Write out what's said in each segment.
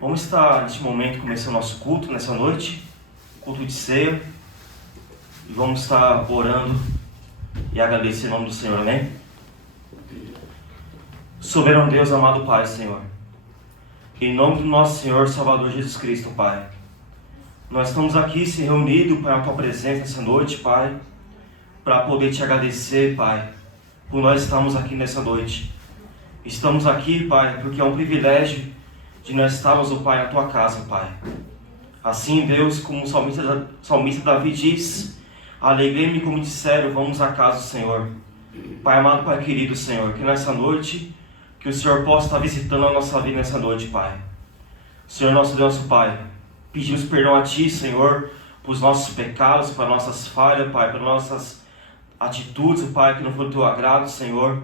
Vamos estar neste momento começando o nosso culto nessa noite, culto de ceia, e vamos estar orando e agradecer em nome do Senhor, amém? Soberano Deus, amado Pai, Senhor, em nome do nosso Senhor Salvador Jesus Cristo, Pai, nós estamos aqui se reunidos para a Tua presença essa noite, Pai, para poder Te agradecer, Pai, por nós estarmos aqui nessa noite. Estamos aqui, Pai, porque é um privilégio de nós estarmos, oh Pai, na Tua casa, Pai. Assim, Deus, como o salmista Davi diz, alegrei-me como disseram, vamos à casa do Senhor. Pai amado, Pai querido, Senhor, que nessa noite, que o Senhor possa estar visitando a nossa vida nessa noite, Pai. Senhor nosso Deus, Pai, pedimos perdão a Ti, Senhor, por os nossos pecados, para nossas falhas, Pai, para nossas atitudes, Pai, que não foi do Teu agrado, Senhor.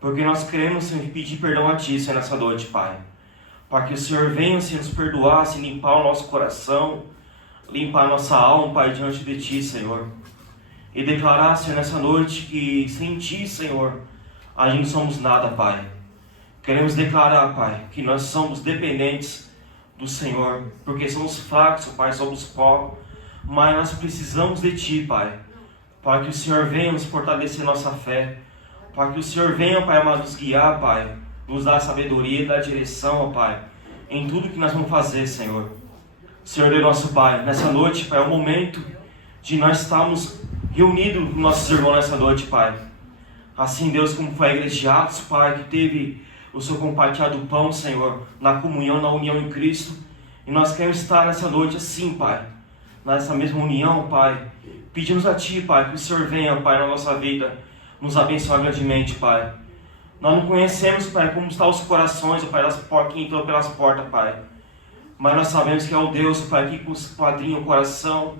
Porque nós queremos, Senhor, pedir perdão a Ti, Senhor, nessa noite, Pai. Para que o Senhor venha, Senhor, nos perdoar, Senhor, limpar o nosso coração, limpar a nossa alma, Pai, diante de Ti, Senhor. E declarar, Senhor, nessa noite que sem Ti, Senhor, a gente não somos nada, Pai. Queremos declarar, Pai, que nós somos dependentes do Senhor, porque somos fracos, Pai, somos pó, mas nós precisamos de Ti, Pai, para que o Senhor venha nos fortalecer nossa fé, para que o Senhor venha, Pai amado, nos guiar, Pai, nos dar sabedoria e dar direção, ó Pai, em tudo que nós vamos fazer, Senhor. Senhor Deus nosso Pai, nessa noite, Pai, é o momento de nós estarmos reunidos com nossos irmãos nessa noite, Pai. Assim, Deus, como foi a igreja de Atos, Pai, que teve o seu compartilhado pão, Senhor, na comunhão, na união em Cristo. E nós queremos estar nessa noite assim, Pai, nessa mesma união, Pai. Pedimos a Ti, Pai, que o Senhor venha, Pai, na nossa vida, nos abençoar grandemente, Pai. Nós não conhecemos, Pai, como estão os corações, Pai, que entrou pelas portas, Pai. Mas nós sabemos que é o Deus, Pai, que esquadrinha o coração,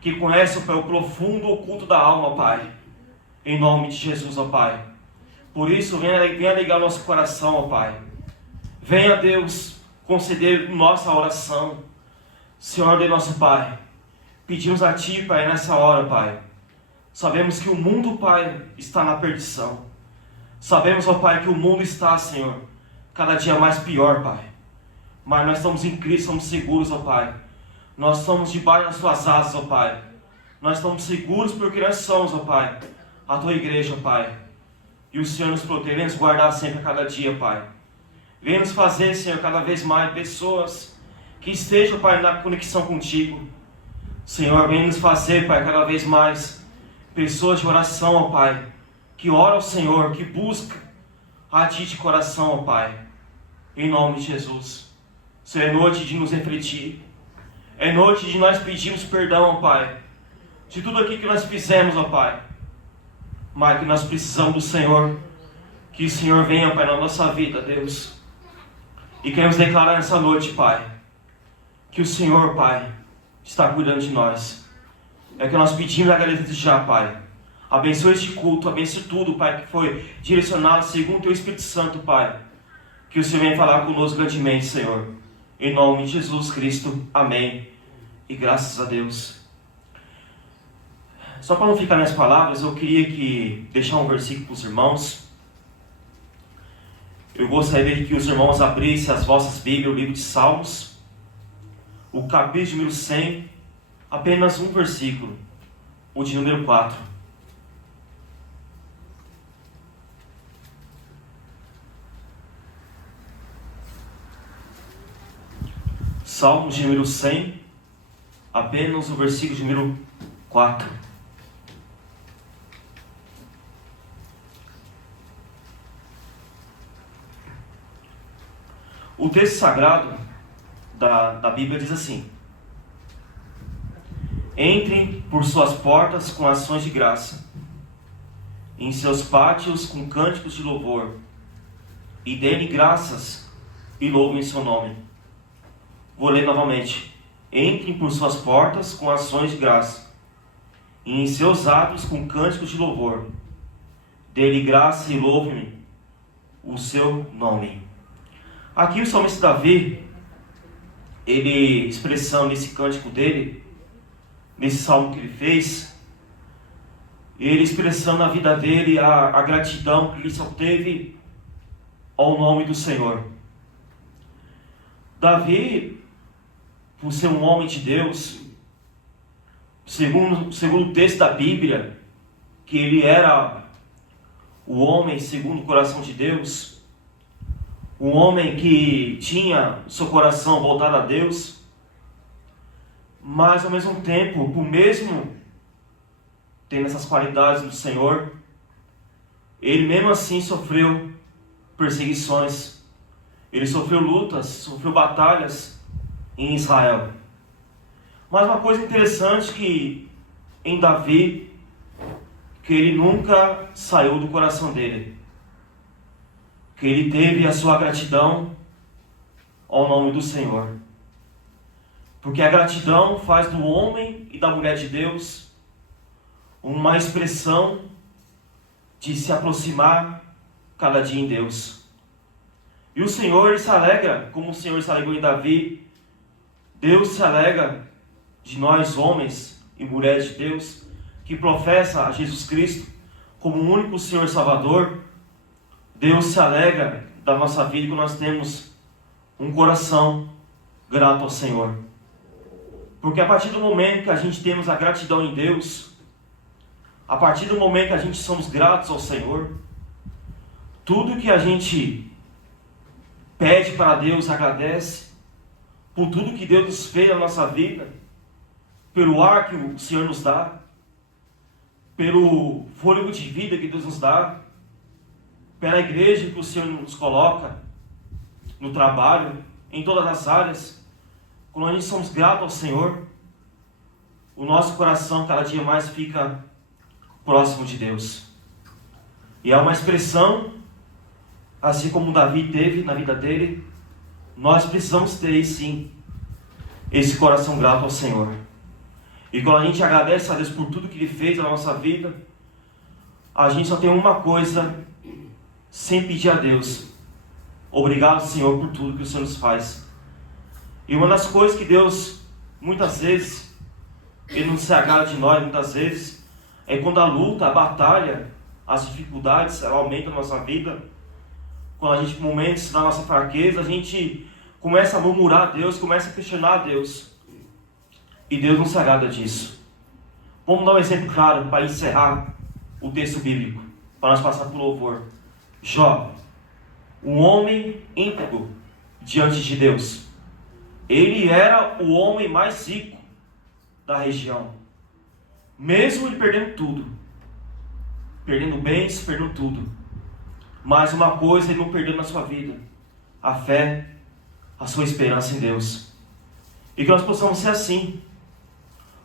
que conhece, Pai, o profundo oculto da alma, Pai. Em nome de Jesus, ó Pai. Por isso, venha ligar o nosso coração, ó Pai. Venha, Deus, conceder nossa oração. Senhor de nosso Pai, pedimos a Ti, Pai, nessa hora, Pai. Sabemos que o mundo, Pai, está na perdição. Sabemos, ó Pai, que o mundo está, Senhor, cada dia mais pior, Pai. Mas nós estamos em Cristo, somos seguros, ó Pai. Nós estamos debaixo das Suas asas, ó Pai. Nós estamos seguros porque nós somos, ó Pai, a Tua igreja, ó Pai. E o Senhor nos protege, vem nos guardar sempre a cada dia, Pai. Vem nos fazer, Senhor, cada vez mais pessoas que estejam, Pai, na conexão contigo. Senhor, vem nos fazer, Pai, cada vez mais pessoas de oração, ó Pai, que ora ao Senhor, que busca a Ti de coração, ó Pai, em nome de Jesus. Senhor, é noite de nos refletir, é noite de nós pedirmos perdão, ó Pai, de tudo aquilo que nós fizemos, ó Pai, mas que nós precisamos do Senhor, que o Senhor venha, Pai, na nossa vida, Deus, e queremos declarar nessa noite, Pai, que o Senhor, Pai, está cuidando de nós. É que nós pedimos e agradecemos já, Pai. Abençoe este culto, abençoe tudo, Pai, que foi direcionado segundo o Teu Espírito Santo, Pai. Que o Senhor venha falar conosco grandemente, Senhor. Em nome de Jesus Cristo, amém. E graças a Deus. Só para não ficar nas palavras, eu queria deixar um versículo para os irmãos. Eu gostaria de que os irmãos abrissem as vossas Bíblias, o livro de Salmos, o capítulo número 100, apenas um versículo, o de número 4. Salmos de número 100, apenas o versículo de número 4. O texto sagrado da Bíblia diz assim: entrem por suas portas com ações de graça, em seus pátios com cânticos de louvor, e dê-lhe graças e louvem seu nome. Vou ler novamente. Entrem por suas portas com ações de graça, e em seus átrios com cânticos de louvor. Dê-lhe graça e louve-me o seu nome. Aqui o salmista Davi, ele expressando esse cântico dele, nesse salmo que ele fez, ele expressando na vida dele a gratidão que ele só teve ao nome do Senhor. Davi, por ser um homem de Deus, segundo o texto da Bíblia, que ele era o homem segundo o coração de Deus, um homem que tinha seu coração voltado a Deus, mas ao mesmo tempo, por mesmo tendo essas qualidades do Senhor, ele mesmo assim sofreu perseguições, ele sofreu lutas, sofreu batalhas em Israel. Mas uma coisa interessante que em Davi, que ele nunca saiu do coração dele, que ele teve a sua gratidão ao nome do Senhor. Porque a gratidão faz do homem e da mulher de Deus uma expressão de se aproximar cada dia em Deus. E o Senhor, ele se alegra, como o Senhor se alegrou em Davi. Deus se alegra de nós, homens e mulheres de Deus, que professa a Jesus Cristo como o único Senhor Salvador. Deus se alegra da nossa vida quando nós temos um coração grato ao Senhor. Porque a partir do momento que a gente temos a gratidão em Deus, a partir do momento que a gente somos gratos ao Senhor, tudo que a gente pede para Deus, agradece, por tudo que Deus nos fez na nossa vida, pelo ar que o Senhor nos dá, pelo fôlego de vida que Deus nos dá, pela igreja que o Senhor nos coloca, no trabalho, em todas as áreas. Quando a gente somos gratos ao Senhor, o nosso coração cada dia mais fica próximo de Deus. E é uma expressão, assim como Davi teve na vida dele, nós precisamos ter sim esse coração grato ao Senhor. E quando a gente agradece a Deus por tudo que Ele fez na nossa vida, a gente só tem uma coisa sem pedir a Deus: obrigado, Senhor, por tudo que o Senhor nos faz. E uma das coisas que Deus, muitas vezes, Ele não se agrada de nós, muitas vezes, é quando a luta, a batalha, as dificuldades aumentam na nossa vida. Quando a gente, momentos da nossa fraqueza, a gente começa a murmurar a Deus, começa a questionar a Deus. E Deus não se agrada disso. Vamos dar um exemplo claro para encerrar o texto bíblico, para nós passar por louvor. Jó, um homem íntegro diante de Deus. Ele era o homem mais rico da região. Mesmo ele perdendo tudo, perdendo bens, perdendo tudo, mas uma coisa ele não perdeu na sua vida: a fé, a sua esperança em Deus. E que nós possamos ser assim.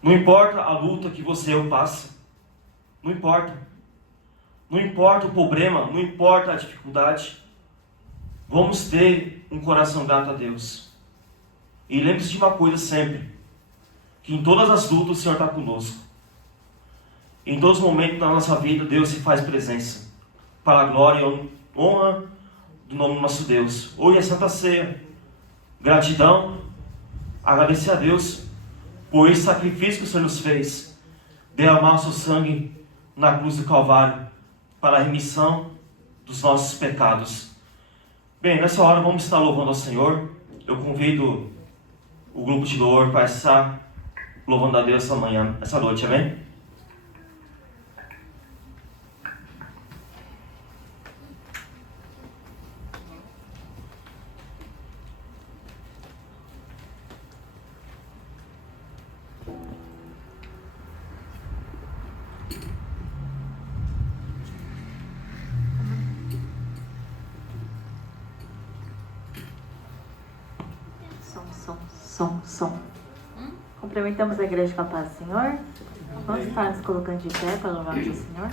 Não importa a luta que você ou passa, não importa. Não importa o problema, não importa a dificuldade, vamos ter um coração grato a Deus. E lembre-se de uma coisa sempre: que em todas as lutas o Senhor está conosco. Em todos os momentos da nossa vida, Deus se faz presença, para a glória e honra do nome do nosso Deus. Hoje é Santa Ceia. Gratidão, agradecer a Deus por esse sacrifício que o Senhor nos fez, derramar o seu sangue na cruz do Calvário, para a remissão dos nossos pecados. Bem, nessa hora vamos estar louvando ao Senhor. Eu convido o grupo de louvor para estar louvando a Deus essa manhã, essa noite, amém? Som. Cumprimentamos a igreja com a paz do Senhor. Vamos estar nos colocando de pé para louvar o Senhor.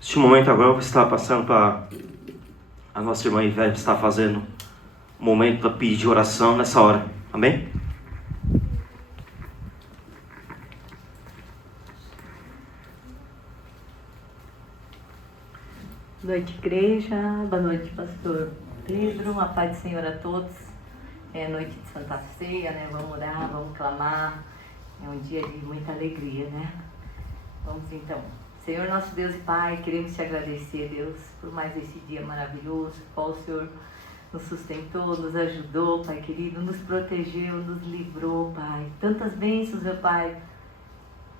Este momento agora eu vou estar passando para a nossa irmã Ivete estar fazendo um momento para pedir oração nessa hora. Amém? Boa noite, igreja. Boa noite, pastor Pedro. A paz do Senhor a todos. É noite de Santa Ceia, né? Vamos orar, vamos clamar. É um dia de muita alegria, né? Vamos então. Senhor, nosso Deus e Pai, queremos te agradecer, Deus, por mais esse dia maravilhoso, qual o Senhor nos sustentou, nos ajudou, Pai querido, nos protegeu, nos livrou, Pai. Tantas bênçãos, meu Pai,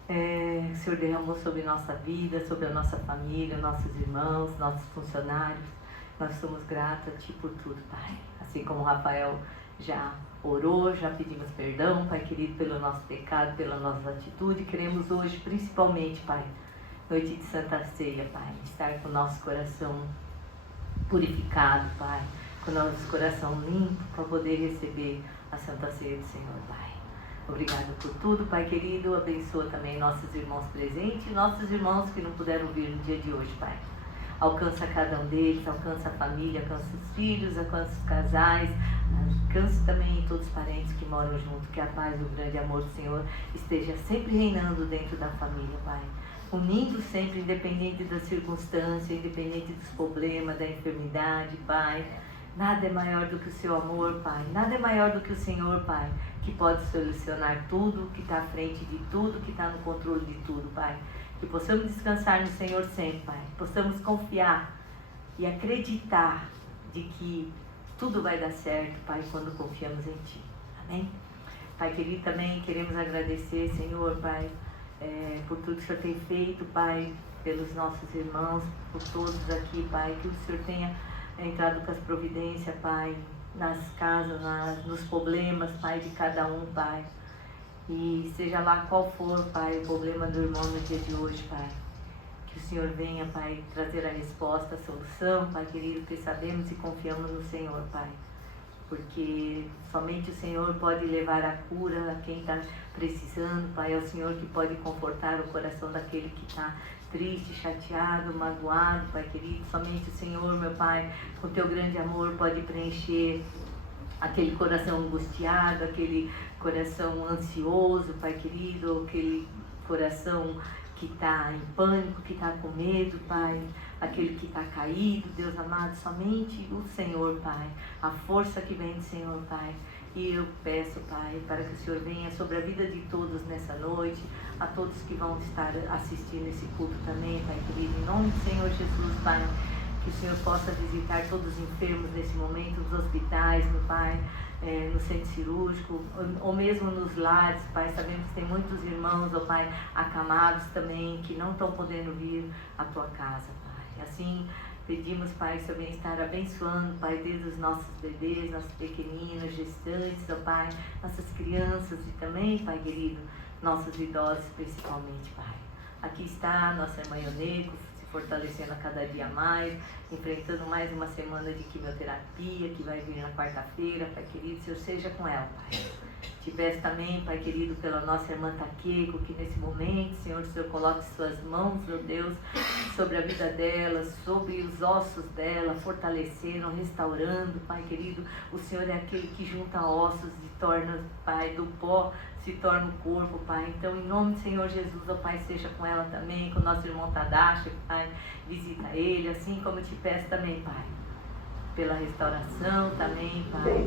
o Senhor derramou sobre nossa vida, sobre a nossa família, nossos irmãos, nossos funcionários. Nós somos gratos a Ti por tudo, Pai. Assim como o Rafael já orou, já pedimos perdão, Pai querido, pelo nosso pecado, pela nossa atitude. Queremos hoje, principalmente, Pai, noite de Santa Ceia, Pai, estar com o nosso coração purificado, Pai, com o nosso coração limpo para poder receber a Santa Ceia do Senhor, Pai. Obrigado por tudo, Pai querido. Abençoa também nossos irmãos presentes e nossos irmãos que não puderam vir no dia de hoje, Pai. Alcança cada um deles, alcança a família, alcança os filhos, alcança os casais, alcança também todos os parentes que moram junto. Que a paz e o grande amor do Senhor esteja sempre reinando dentro da família, Pai. Unindo sempre, independente da circunstância, independente dos problemas, da enfermidade, Pai. Nada é maior do que o seu amor, Pai. Nada é maior do que o Senhor, Pai, que pode solucionar tudo, que está à frente de tudo, que está no controle de tudo, Pai. Que possamos descansar no Senhor sempre, Pai. Que possamos confiar e acreditar de que tudo vai dar certo, Pai, quando confiamos em Ti. Amém? Pai querido, também queremos agradecer, Senhor, Pai, por tudo que o Senhor tem feito, Pai, pelos nossos irmãos, por todos aqui, Pai, que o Senhor tenha entrado com as providências, Pai, nas casas, nos problemas, Pai, de cada um, Pai. E seja lá qual for, Pai, o problema do irmão no dia de hoje, Pai, que o Senhor venha, Pai, trazer a resposta, a solução, Pai querido, porque sabemos e confiamos no Senhor, Pai. Porque somente o Senhor pode levar a cura a quem está precisando, Pai. É o Senhor que pode confortar o coração daquele que está triste, chateado, magoado, Pai querido. Somente o Senhor, meu Pai, com Teu grande amor, pode preencher aquele coração angustiado, aquele coração ansioso, Pai querido, aquele coração que está em pânico, que está com medo, Pai, aquele que está caído, Deus amado, somente o Senhor, Pai, a força que vem do Senhor, Pai. E eu peço, Pai, para que o Senhor venha sobre a vida de todos nessa noite, a todos que vão estar assistindo esse culto também, Pai querido, em nome do Senhor Jesus, Pai, que o Senhor possa visitar todos os enfermos nesse momento, nos hospitais, meu Pai, no centro cirúrgico, ou mesmo nos lares, Pai. Sabemos que tem muitos irmãos, ó Pai, acamados também, que não estão podendo vir à Tua casa, Pai. Assim, pedimos, Pai, que o Senhor venha estar abençoando, Pai, desde os nossos bebês, nossos pequeninos, gestantes, ó Pai, nossas crianças e também, Pai querido, nossos idosos principalmente, Pai. Aqui está a nossa irmã Ioneco, fortalecendo a cada dia mais, enfrentando mais uma semana de quimioterapia que vai vir na quarta-feira, Pai querido, Senhor, seja com ela, Pai. Te peço também, Pai querido, pela nossa irmã Taqueco, que nesse momento, Senhor, o Senhor coloque suas mãos, meu Deus, sobre a vida dela, sobre os ossos dela, fortalecendo, restaurando, Pai querido. O Senhor é aquele que junta ossos e torna, Pai, do pó se torna o corpo, Pai. Então, em nome do Senhor Jesus, ó Pai, seja com ela também, com o nosso irmão Tadashi, Pai, visita ele, assim como eu te peço também, Pai, pela restauração também, Pai,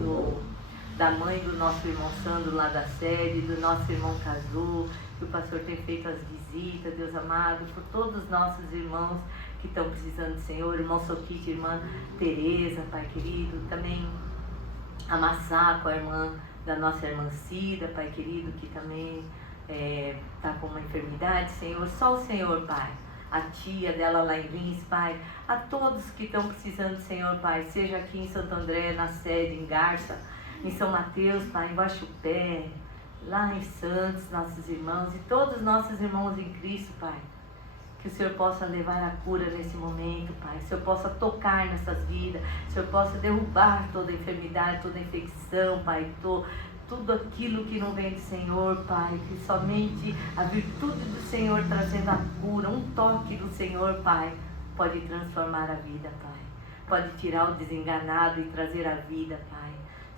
da mãe do nosso irmão Sandro lá da sede, do nosso irmão Cazu, que o pastor tem feito as visitas, Deus amado, por todos os nossos irmãos que estão precisando do Senhor, irmão Soquite, irmã Tereza, Pai querido, também a Massaco, a irmã da nossa irmã Cida, Pai querido, que também está com uma enfermidade, Senhor, só o Senhor, Pai. A tia dela lá em Lins, Pai, a todos que estão precisando, Senhor, Pai, seja aqui em Santo André, na sede, em Garça, em São Mateus, Pai, em Guaxupé, lá em Santos, nossos irmãos e todos os nossos irmãos em Cristo, Pai, Que o Senhor possa levar a cura nesse momento, Pai. Que o Senhor possa tocar nessas vidas. Que o Senhor possa derrubar toda enfermidade, toda infecção, Pai. Tudo aquilo que não vem do Senhor, Pai. Que somente a virtude do Senhor trazendo a cura, um toque do Senhor, Pai, pode transformar a vida, Pai. Pode tirar o desenganado e trazer a vida, Pai.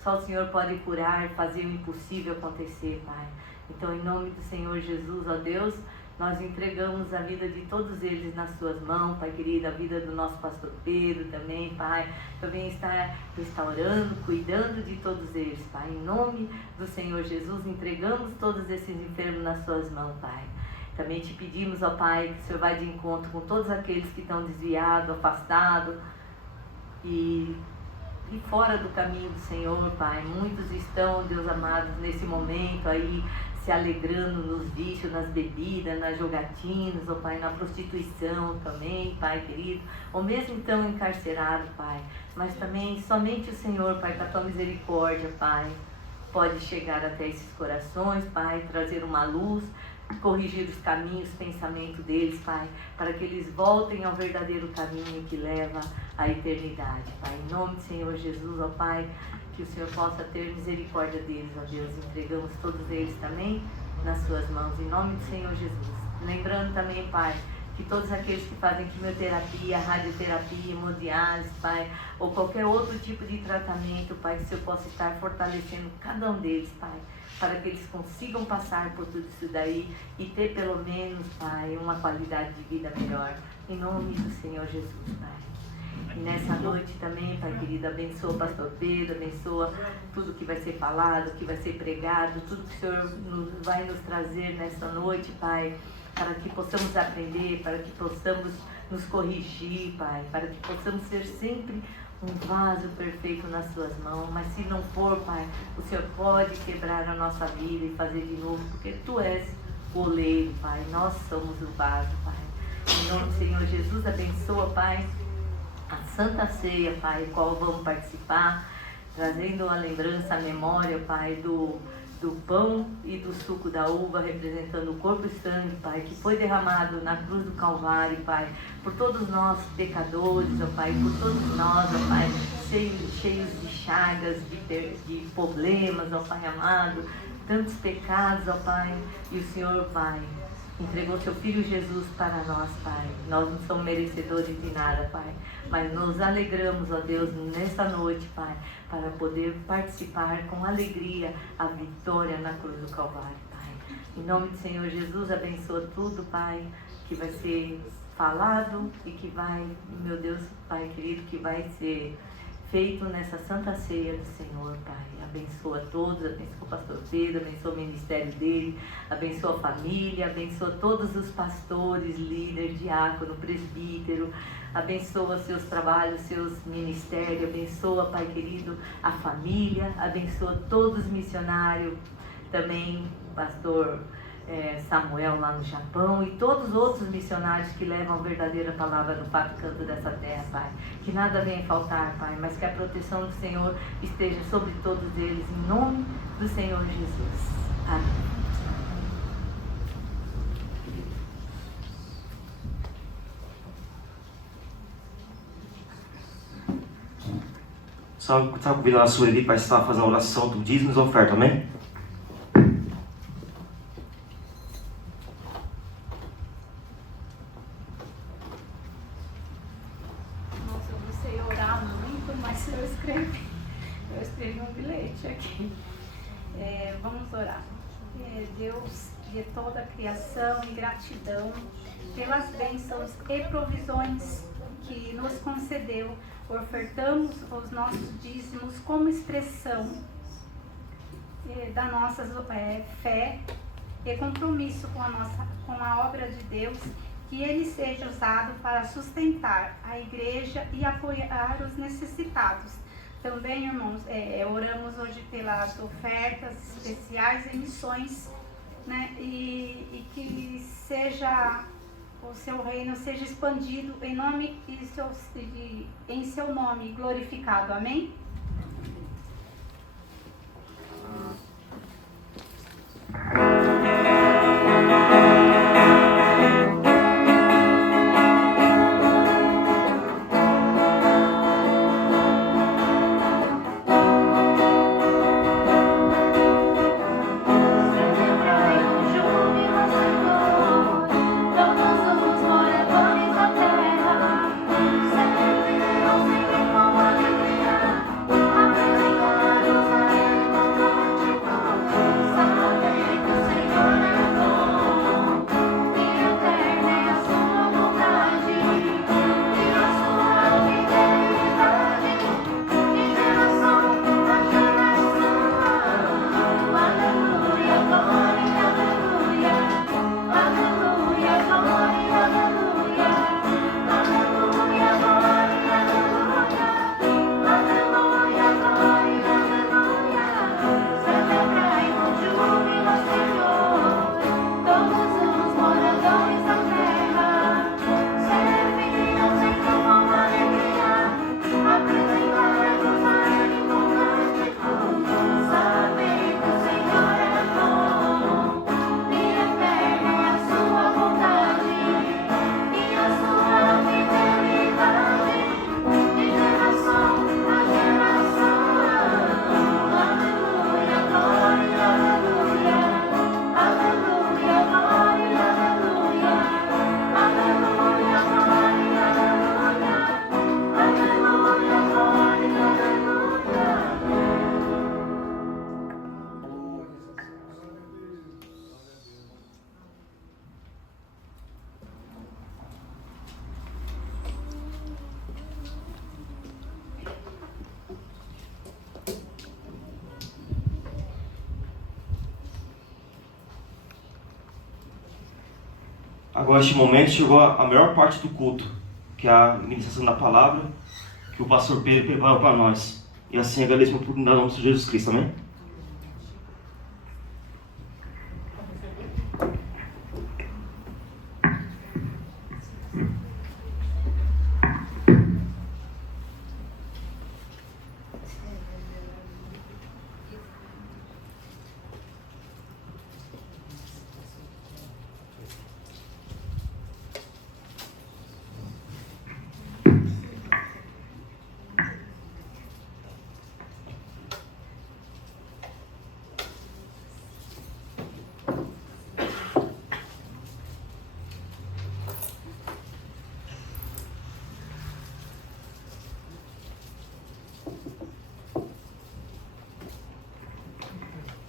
Só o Senhor pode curar, fazer o impossível acontecer, Pai. Então, em nome do Senhor Jesus, ó Deus, nós entregamos a vida de todos eles nas suas mãos, Pai querido, a vida do nosso pastor Pedro também, Pai. Também está restaurando, cuidando de todos eles, Pai. Em nome do Senhor Jesus, entregamos todos esses enfermos nas suas mãos, Pai. Também te pedimos, ó Pai, que o Senhor vai de encontro com todos aqueles que estão desviados, afastados e fora do caminho do Senhor, Pai. Muitos estão, Deus amado, nesse momento aí, se alegrando nos vícios, nas bebidas, nas jogatinas, ó Pai, na prostituição também, Pai querido, ou mesmo então encarcerado, Pai. Mas também somente o Senhor, Pai, com a tua misericórdia, Pai, pode chegar até esses corações, Pai, trazer uma luz, corrigir os caminhos, os pensamentos deles, Pai, para que eles voltem ao verdadeiro caminho que leva à eternidade, Pai. Em nome do Senhor Jesus, ó Pai, que o Senhor possa ter misericórdia deles, ó Deus. Entregamos todos eles também nas suas mãos, em nome do Senhor Jesus. Lembrando também, Pai, que todos aqueles que fazem quimioterapia, radioterapia, hemodiálise, Pai, ou qualquer outro tipo de tratamento, Pai, que o Senhor possa estar fortalecendo cada um deles, Pai, para que eles consigam passar por tudo isso daí e ter pelo menos, Pai, uma qualidade de vida melhor. Em nome do Senhor Jesus, Pai. E nessa noite também, Pai querido, abençoa o pastor Pedro, abençoa tudo que vai ser falado, que vai ser pregado, tudo que o Senhor vai nos trazer nessa noite, Pai, para que possamos aprender, para que possamos nos corrigir, Pai, para que possamos ser sempre um vaso perfeito nas suas mãos. Mas se não for, Pai, o Senhor pode quebrar a nossa vida e fazer de novo, porque Tu és o oleiro, Pai, nós somos o vaso, Pai. Em nome do Senhor Jesus, abençoa, Pai, a Santa Ceia, Pai, qual vamos participar, trazendo a lembrança, a memória, Pai, do pão e do suco da uva, representando o corpo e sangue, Pai, que foi derramado na cruz do Calvário, Pai, por todos nós pecadores, ó Pai, por todos nós, ó Pai, cheios de chagas, de problemas, ó Pai amado, tantos pecados, ó Pai, e o Senhor, Pai, entregou Seu Filho Jesus para nós, Pai. Nós não somos merecedores de nada, Pai, mas nos alegramos, ó Deus, nesta noite, Pai, para poder participar com alegria a vitória na cruz do Calvário, Pai. Em nome do Senhor Jesus, abençoa tudo, Pai, que vai ser falado e que vai, meu Deus, Pai querido, que vai ser feito nessa Santa Ceia do Senhor, Pai. Abençoa todos, abençoa o pastor Pedro, abençoa o ministério dele, abençoa a família, abençoa todos os pastores, líderes, diácono, presbítero, abençoa seus trabalhos, seus ministérios, abençoa, Pai querido, a família, abençoa todos os missionários, também pastor Samuel lá no Japão e todos os outros missionários que levam a verdadeira palavra no quatro cantos dessa terra, Pai. Que nada venha faltar, Pai, mas que a proteção do Senhor esteja sobre todos eles, em nome do Senhor Jesus. Amém. Sabe convidando a Sueli para estar fazendo a oração do dízimos e oferta, amém? Eu escrevi um bilhete aqui. Vamos orar. Deus de toda a criação e gratidão pelas bênçãos e provisões que nos concedeu. Ofertamos os nossos dízimos como expressão da nossa fé e compromisso com a obra de Deus, que ele seja usado para sustentar a igreja e apoiar os necessitados. Também, irmãos, oramos hoje pelas ofertas especiais e missões, né? E que seja o seu reino seja expandido em seu nome glorificado. Amém? Agora, neste momento, chegou a melhor parte do culto, que é a ministração da palavra, que o pastor Pedro preparou para nós. E assim agradeço a oportunidade do nosso Jesus Cristo, amém?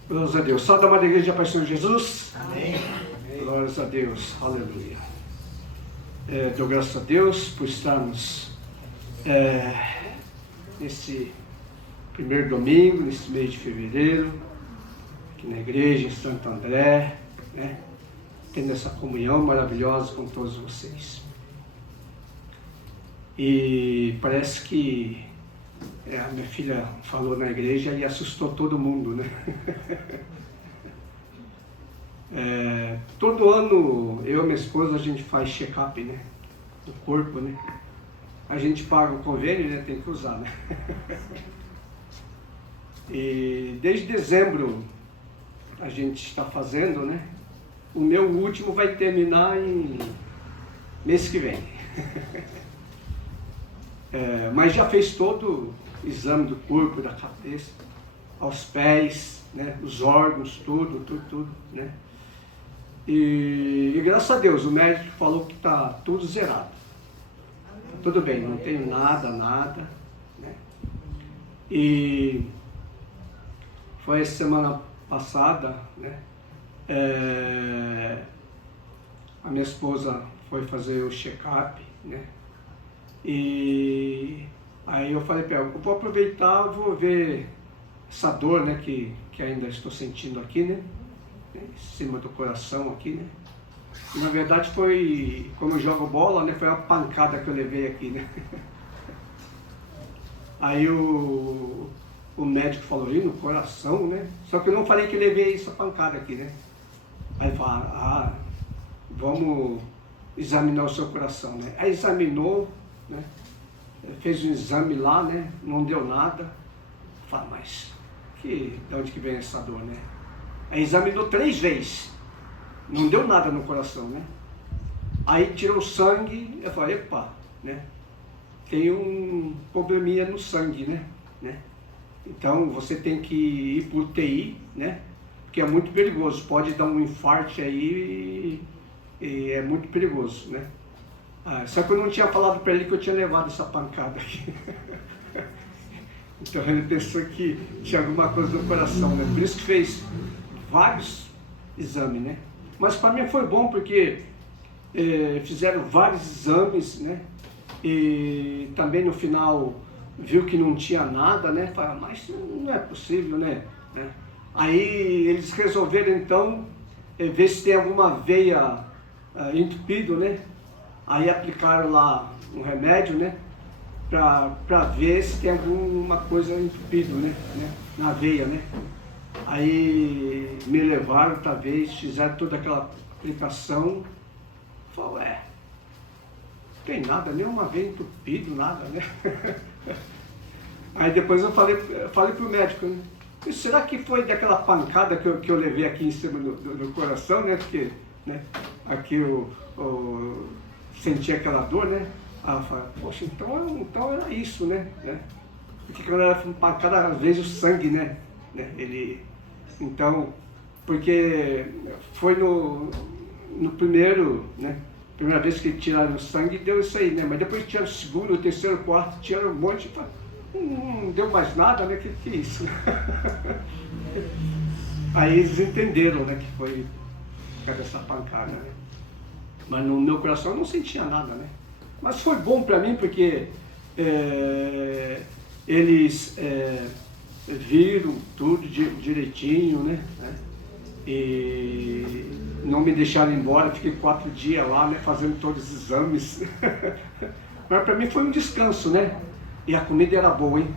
Glórias a Deus. Salve, amada igreja da Paz do Senhor Jesus. Amém. Glórias a Deus. Aleluia. Dou graças a Deus por estarmos nesse primeiro domingo, nesse mês de fevereiro, aqui na igreja em Santo André, né? Tendo essa comunhão maravilhosa com todos vocês. E parece que a minha filha falou na igreja e assustou todo mundo, né? Todo ano, eu e minha esposa, a gente faz check-up, né? Do corpo, né? A gente paga o convênio, né? Tem que usar, né? E desde dezembro a gente está fazendo, né? O meu último vai terminar em mês que vem. Mas já fez todo o exame do corpo, da cabeça, aos pés, né? Os órgãos, tudo, né? E graças a Deus, o médico falou que está tudo zerado. Tá tudo bem, não tenho nada, né? E foi a semana passada, né? A minha esposa foi fazer o check-up, né? E aí eu falei para ela, eu vou aproveitar, vou ver essa dor, né, que ainda estou sentindo aqui, né? Em cima do coração aqui, né? E na verdade foi, como eu jogo bola, né? Foi uma pancada que eu levei aqui, né? Aí o médico falou, no coração, né? Só que eu não falei que eu levei essa pancada aqui, né? Aí ele falou, vamos examinar o seu coração, né? Aí examinou, né? Fez um exame lá, né? Não deu nada. Falei, mas de onde que vem essa dor, né? Aí examinou 3 vezes. Não deu nada no coração, né? Aí tirou o sangue, eu falei, epa, né? Tem um probleminha no sangue, né? Então você tem que ir para o UTI, né? Porque é muito perigoso, pode dar um infarto aí e é muito perigoso, né? Só que eu não tinha falado para ele que eu tinha levado essa pancada aqui. Então ele pensou que tinha alguma coisa no coração, né? Por isso que fez vários exames, né? Mas para mim foi bom porque fizeram vários exames, né? E também no final viu que não tinha nada, né? Falaram, mas não é possível, né? Aí eles resolveram então ver se tem alguma veia entupida, né? Aí aplicaram lá um remédio, né? Para ver se tem alguma coisa entupida, né? Na veia, né? Aí me levaram outra vez, fizeram toda aquela aplicação. Falei, não tem nada, nenhuma veia entupida, nada, né? Aí depois eu falei pro médico, né? Será que foi daquela pancada que eu levei aqui em cima do coração, né? Porque, né? Aqui eu senti aquela dor, né? Aí eu falei, poxa, então era isso, né? Porque quando era pancada, às vezes o sangue, né? Então, porque foi no primeiro, né? Primeira vez que tiraram o sangue, deu isso aí, né? Mas depois tiraram o segundo, o terceiro, o quarto, tiraram um monte, não deu mais nada, né? Que é isso? Aí eles entenderam, né? Que foi por causa dessa pancada, né? Mas no meu coração eu não sentia nada, né? Mas foi bom para mim porque eles viram tudo direitinho, né? E não me deixaram embora, fiquei 4 dias lá, né, fazendo todos os exames. Mas para mim foi um descanso, né? E a comida era boa, hein?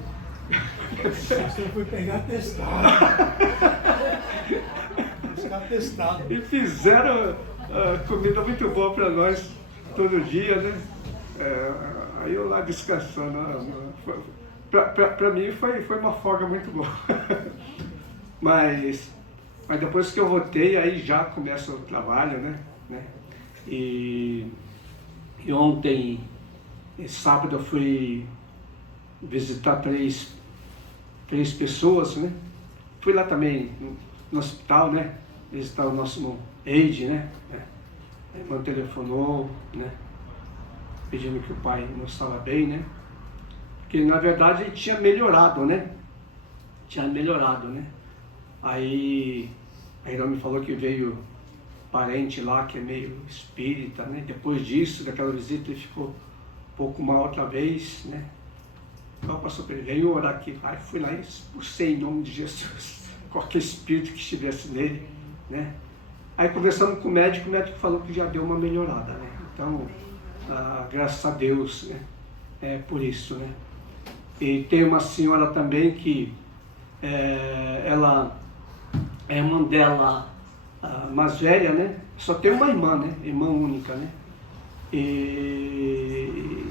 Você foi pegar testado. Ficar testado. E fizeram comida muito boa para nós todo dia, né? Aí eu lá descansando. Para mim foi uma folga muito boa. Mas depois que eu voltei, aí já começa o trabalho, né? E ontem, sábado, eu fui visitar três pessoas, né? Fui lá também no hospital, né? Visitar o nosso irmão Eide, né? A irmã telefonou, né? Pedindo que o pai não estava bem, né? Porque na verdade ele tinha melhorado, né? Aí a irmã me falou que veio parente lá que é meio espírita, né? Depois disso, daquela visita, ele ficou um pouco mal outra vez, né? Então passou para ele, veio orar aqui. Aí fui lá e expulsei em nome de Jesus qualquer espírito que estivesse nele, né? Aí conversamos com o médico falou que já deu uma melhorada, né? Então, graças a Deus, né? É por isso, né? E tem uma senhora também que ela é irmã dela mais velha, né? Só tem uma irmã, né? Irmã única, né? E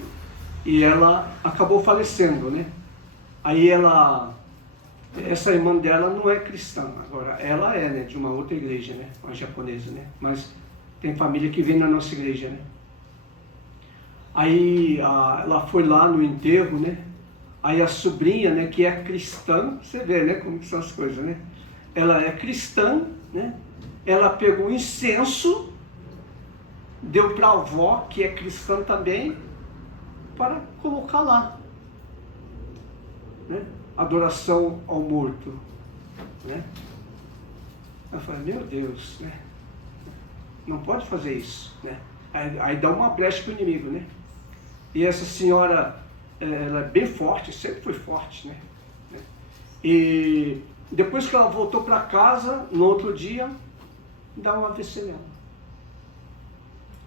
ela acabou falecendo, né? Aí essa irmã dela não é cristã, agora ela é, né? De uma outra igreja, né? Uma japonesa, né? Mas tem família que vem na nossa igreja, né? Aí ela foi lá no enterro, né? Aí a sobrinha, né? Que é cristã, você vê, né? Como que são as coisas, né? Ela é cristã, né? Ela pegou incenso, deu para a avó, que é cristã também, para colocar lá, né? Adoração ao morto, né? Eu falei, meu Deus, né? Não pode fazer isso, né? Aí dá uma brecha para o inimigo, né? E essa senhora, ela é bem forte, sempre foi forte, né? E depois que ela voltou para casa, no outro dia, dá um AVC nela.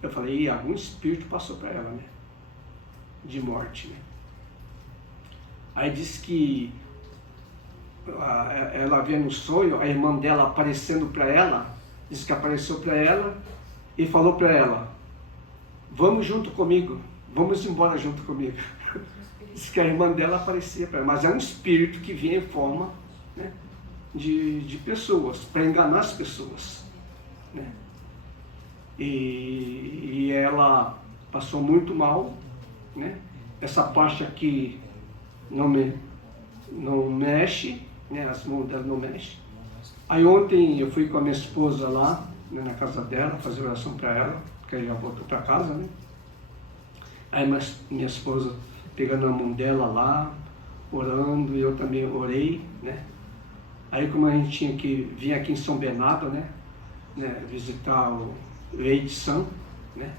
Eu falei, algum espírito passou para ela, né? De morte, né? Aí disse que ela vê no sonho a irmã dela aparecendo para ela, disse que apareceu para ela e falou para ela, vamos junto comigo, vamos embora junto comigo. Disse que a irmã dela aparecia para ela, mas é um espírito que vinha em forma, né, de pessoas, para enganar as pessoas, né? E ela passou muito mal, né? Essa parte aqui não mexe, né? As mãos dela não mexem. Aí ontem eu fui com a minha esposa lá, né, na casa dela, fazer oração para ela, porque ela já voltou para casa, né? Aí minha esposa pegando a mão dela lá, orando, e eu também orei, né? Aí como a gente tinha que vir aqui em São Bernardo, né, visitar o Eide San, né?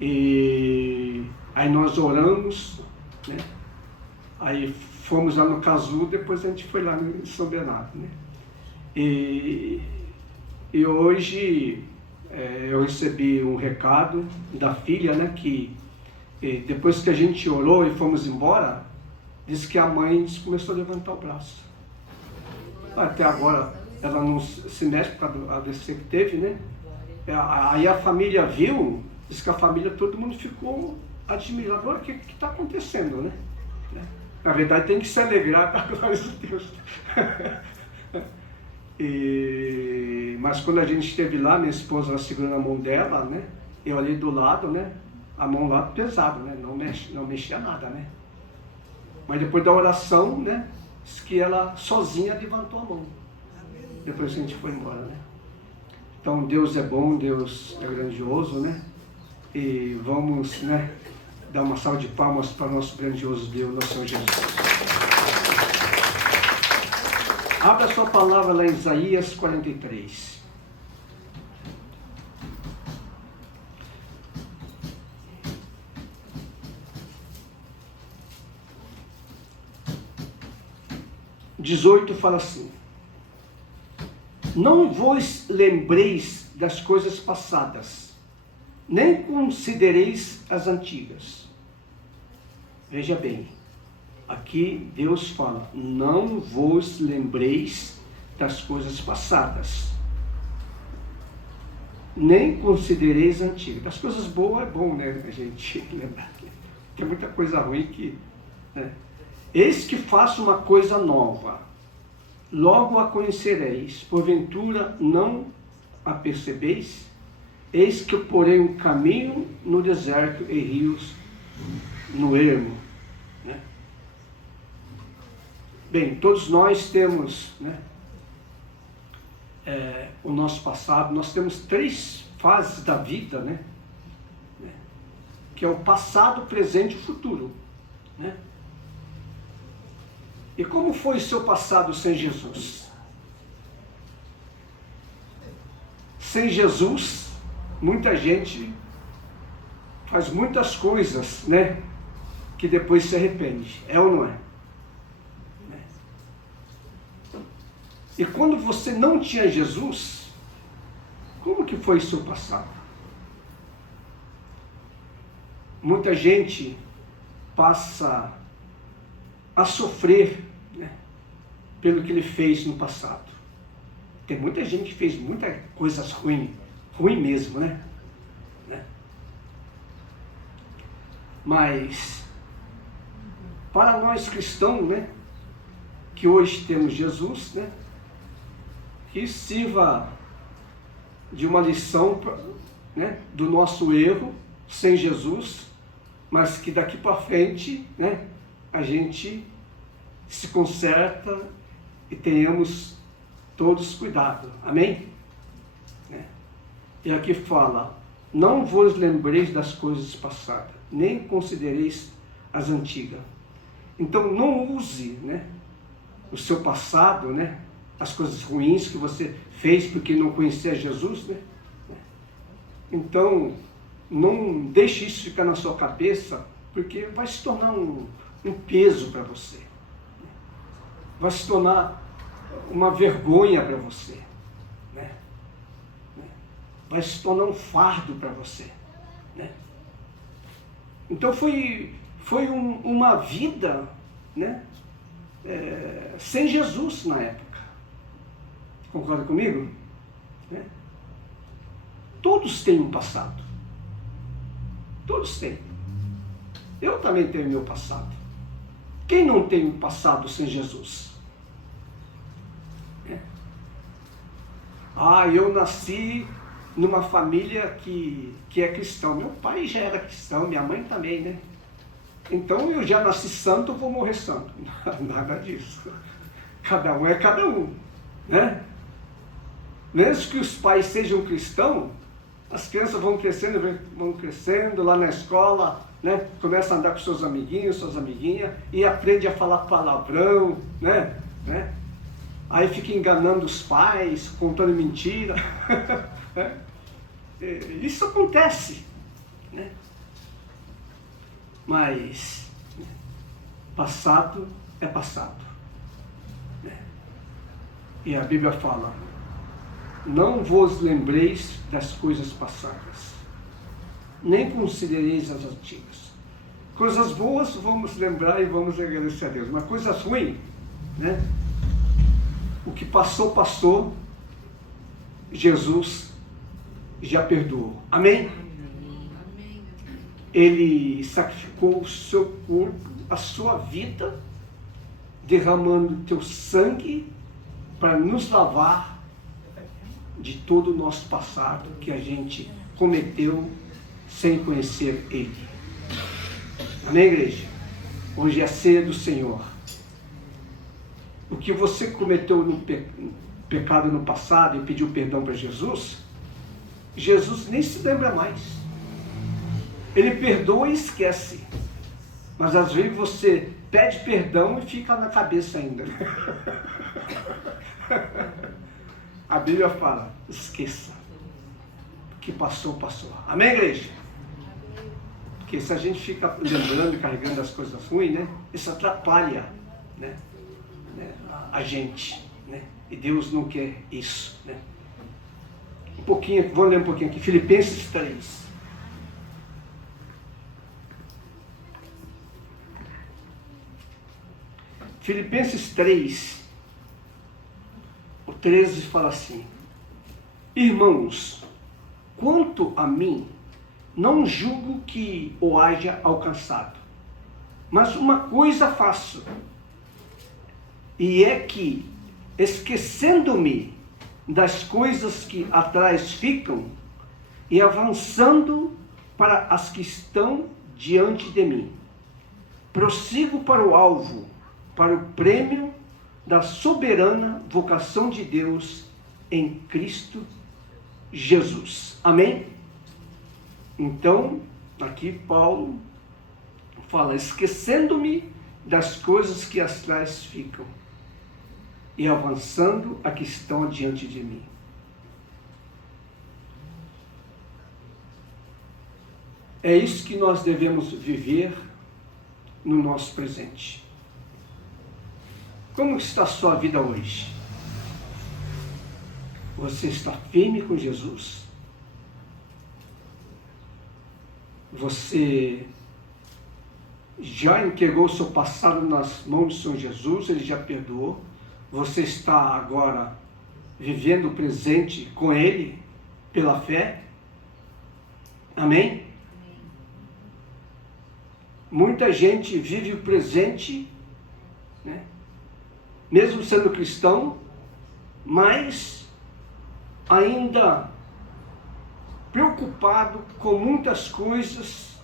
E aí nós oramos, né? Aí fomos lá no Cazu, depois a gente foi lá em São Bernardo, né? E hoje eu recebi um recado da filha, né? Que depois que a gente orou e fomos embora, disse que a mãe começou a levantar o braço. Até agora ela não se mexe por causa do AVC que teve, né? Aí a família viu, disse que a família, todo mundo ficou admirado. Agora, o que está acontecendo, né? Na verdade, tem que se alegrar para a glória de Deus. Mas quando a gente esteve lá, minha esposa segurando a mão dela, né? Eu ali do lado, né? A mão lá pesada, né? Não mexia nada, né? Mas depois da oração, né? Diz que ela sozinha levantou a mão. Depois a gente foi embora, né? Então Deus é bom, Deus é grandioso, né? E vamos, né, dar uma salva de palmas para o nosso grandioso Deus, nosso Senhor Jesus. Abra sua palavra lá em Isaías 43. (18) fala assim: Não vos lembreis das coisas passadas, nem considereis as antigas. Veja bem, aqui Deus fala, não vos lembreis das coisas passadas, nem considereis antigas. Das coisas boas é bom, né, a gente lembrar. Tem muita coisa ruim que... né? Eis que faço uma coisa nova, logo a conhecereis, porventura não a percebeis? Eis que eu porei um caminho no deserto e rios no ermo. Né? Bem, todos nós temos, né, o nosso passado. Nós temos 3 fases da vida, né? Que é o passado, presente e futuro. Né? E como foi o seu passado sem Jesus? Sem Jesus, muita gente faz muitas coisas, né, que depois se arrepende. É ou não é? E quando você não tinha Jesus, como que foi o seu passado? Muita gente passa a sofrer, né, pelo que ele fez no passado. Tem muita gente que fez muitas coisas ruins, ruim mesmo, né? Mas, para nós cristãos, né, que hoje temos Jesus, né, que isso sirva de uma lição, né, do nosso erro sem Jesus, mas que daqui para frente, né, a gente se conserta e tenhamos todos cuidado. Amém? E aqui fala, não vos lembreis das coisas passadas, nem considereis as antigas. Então não use, né, o seu passado, né, as coisas ruins que você fez porque não conhecia Jesus, né? Então não deixe isso ficar na sua cabeça, porque vai se tornar um peso para você. Vai se tornar uma vergonha para você. Né? Vai se tornar um fardo para você. Né? Então foi uma vida, né, sem Jesus na época. Concorda comigo? Né? Todos têm um passado. Todos têm. Eu também tenho meu passado. Quem não tem um passado sem Jesus? Eu nasci numa família que é cristão. Meu pai já era cristão, minha mãe também, né? Então eu já nasci santo, vou morrer santo. Nada disso. Cada um é cada um, né? Mesmo que os pais sejam cristãos, as crianças vão crescendo lá na escola, né? Começa a andar com seus amiguinhos, suas amiguinhas, e aprende a falar palavrão, né? Aí fica enganando os pais, contando mentira. Isso acontece, né? Mas passado é passado, né? E a Bíblia fala, não vos lembreis das coisas passadas, nem considereis as antigas. Coisas boas vamos lembrar e vamos agradecer a Deus, mas coisas ruins, né? O que passou, passou. Jesus já perdoou. Amém? Ele sacrificou o seu corpo, a sua vida, derramando o teu sangue para nos lavar de todo o nosso passado que a gente cometeu sem conhecer Ele. Amém, igreja? Hoje é a ceia do Senhor. O que você cometeu no pecado no passado e pediu perdão para Jesus, Jesus nem se lembra mais. Ele perdoa e esquece. Mas às vezes você pede perdão e fica na cabeça ainda. A Bíblia fala, esqueça. O que passou, passou. Amém, igreja? Porque se a gente fica lembrando e carregando as coisas ruins, né, isso atrapalha, né, a gente, né? E Deus não quer isso, né? pouquinho, vou ler um pouquinho aqui, Filipenses 3. Filipenses 3, o 13 fala assim: irmãos, quanto a mim, não julgo que o haja alcançado, mas uma coisa faço, e é que, esquecendo-me das coisas que atrás ficam, e avançando para as que estão diante de mim, prossigo para o alvo, para o prêmio da soberana vocação de Deus em Cristo Jesus. Amém? Então, aqui Paulo fala, esquecendo-me das coisas que atrás ficam e avançando a que estão diante de mim. É isso que nós devemos viver no nosso presente. Como está a sua vida hoje? Você está firme com Jesus? Você já entregou o seu passado nas mãos de São Jesus? Ele já perdoou? Você está agora vivendo o presente com Ele pela fé? Amém? Muita gente vive o presente, né? Mesmo sendo cristão, mas ainda preocupado com muitas coisas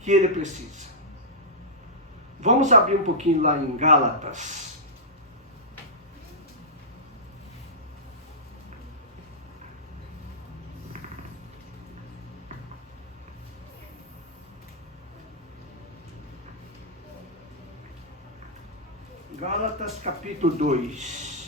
que ele precisa. Vamos abrir um pouquinho lá em Gálatas. Gálatas capítulo 2.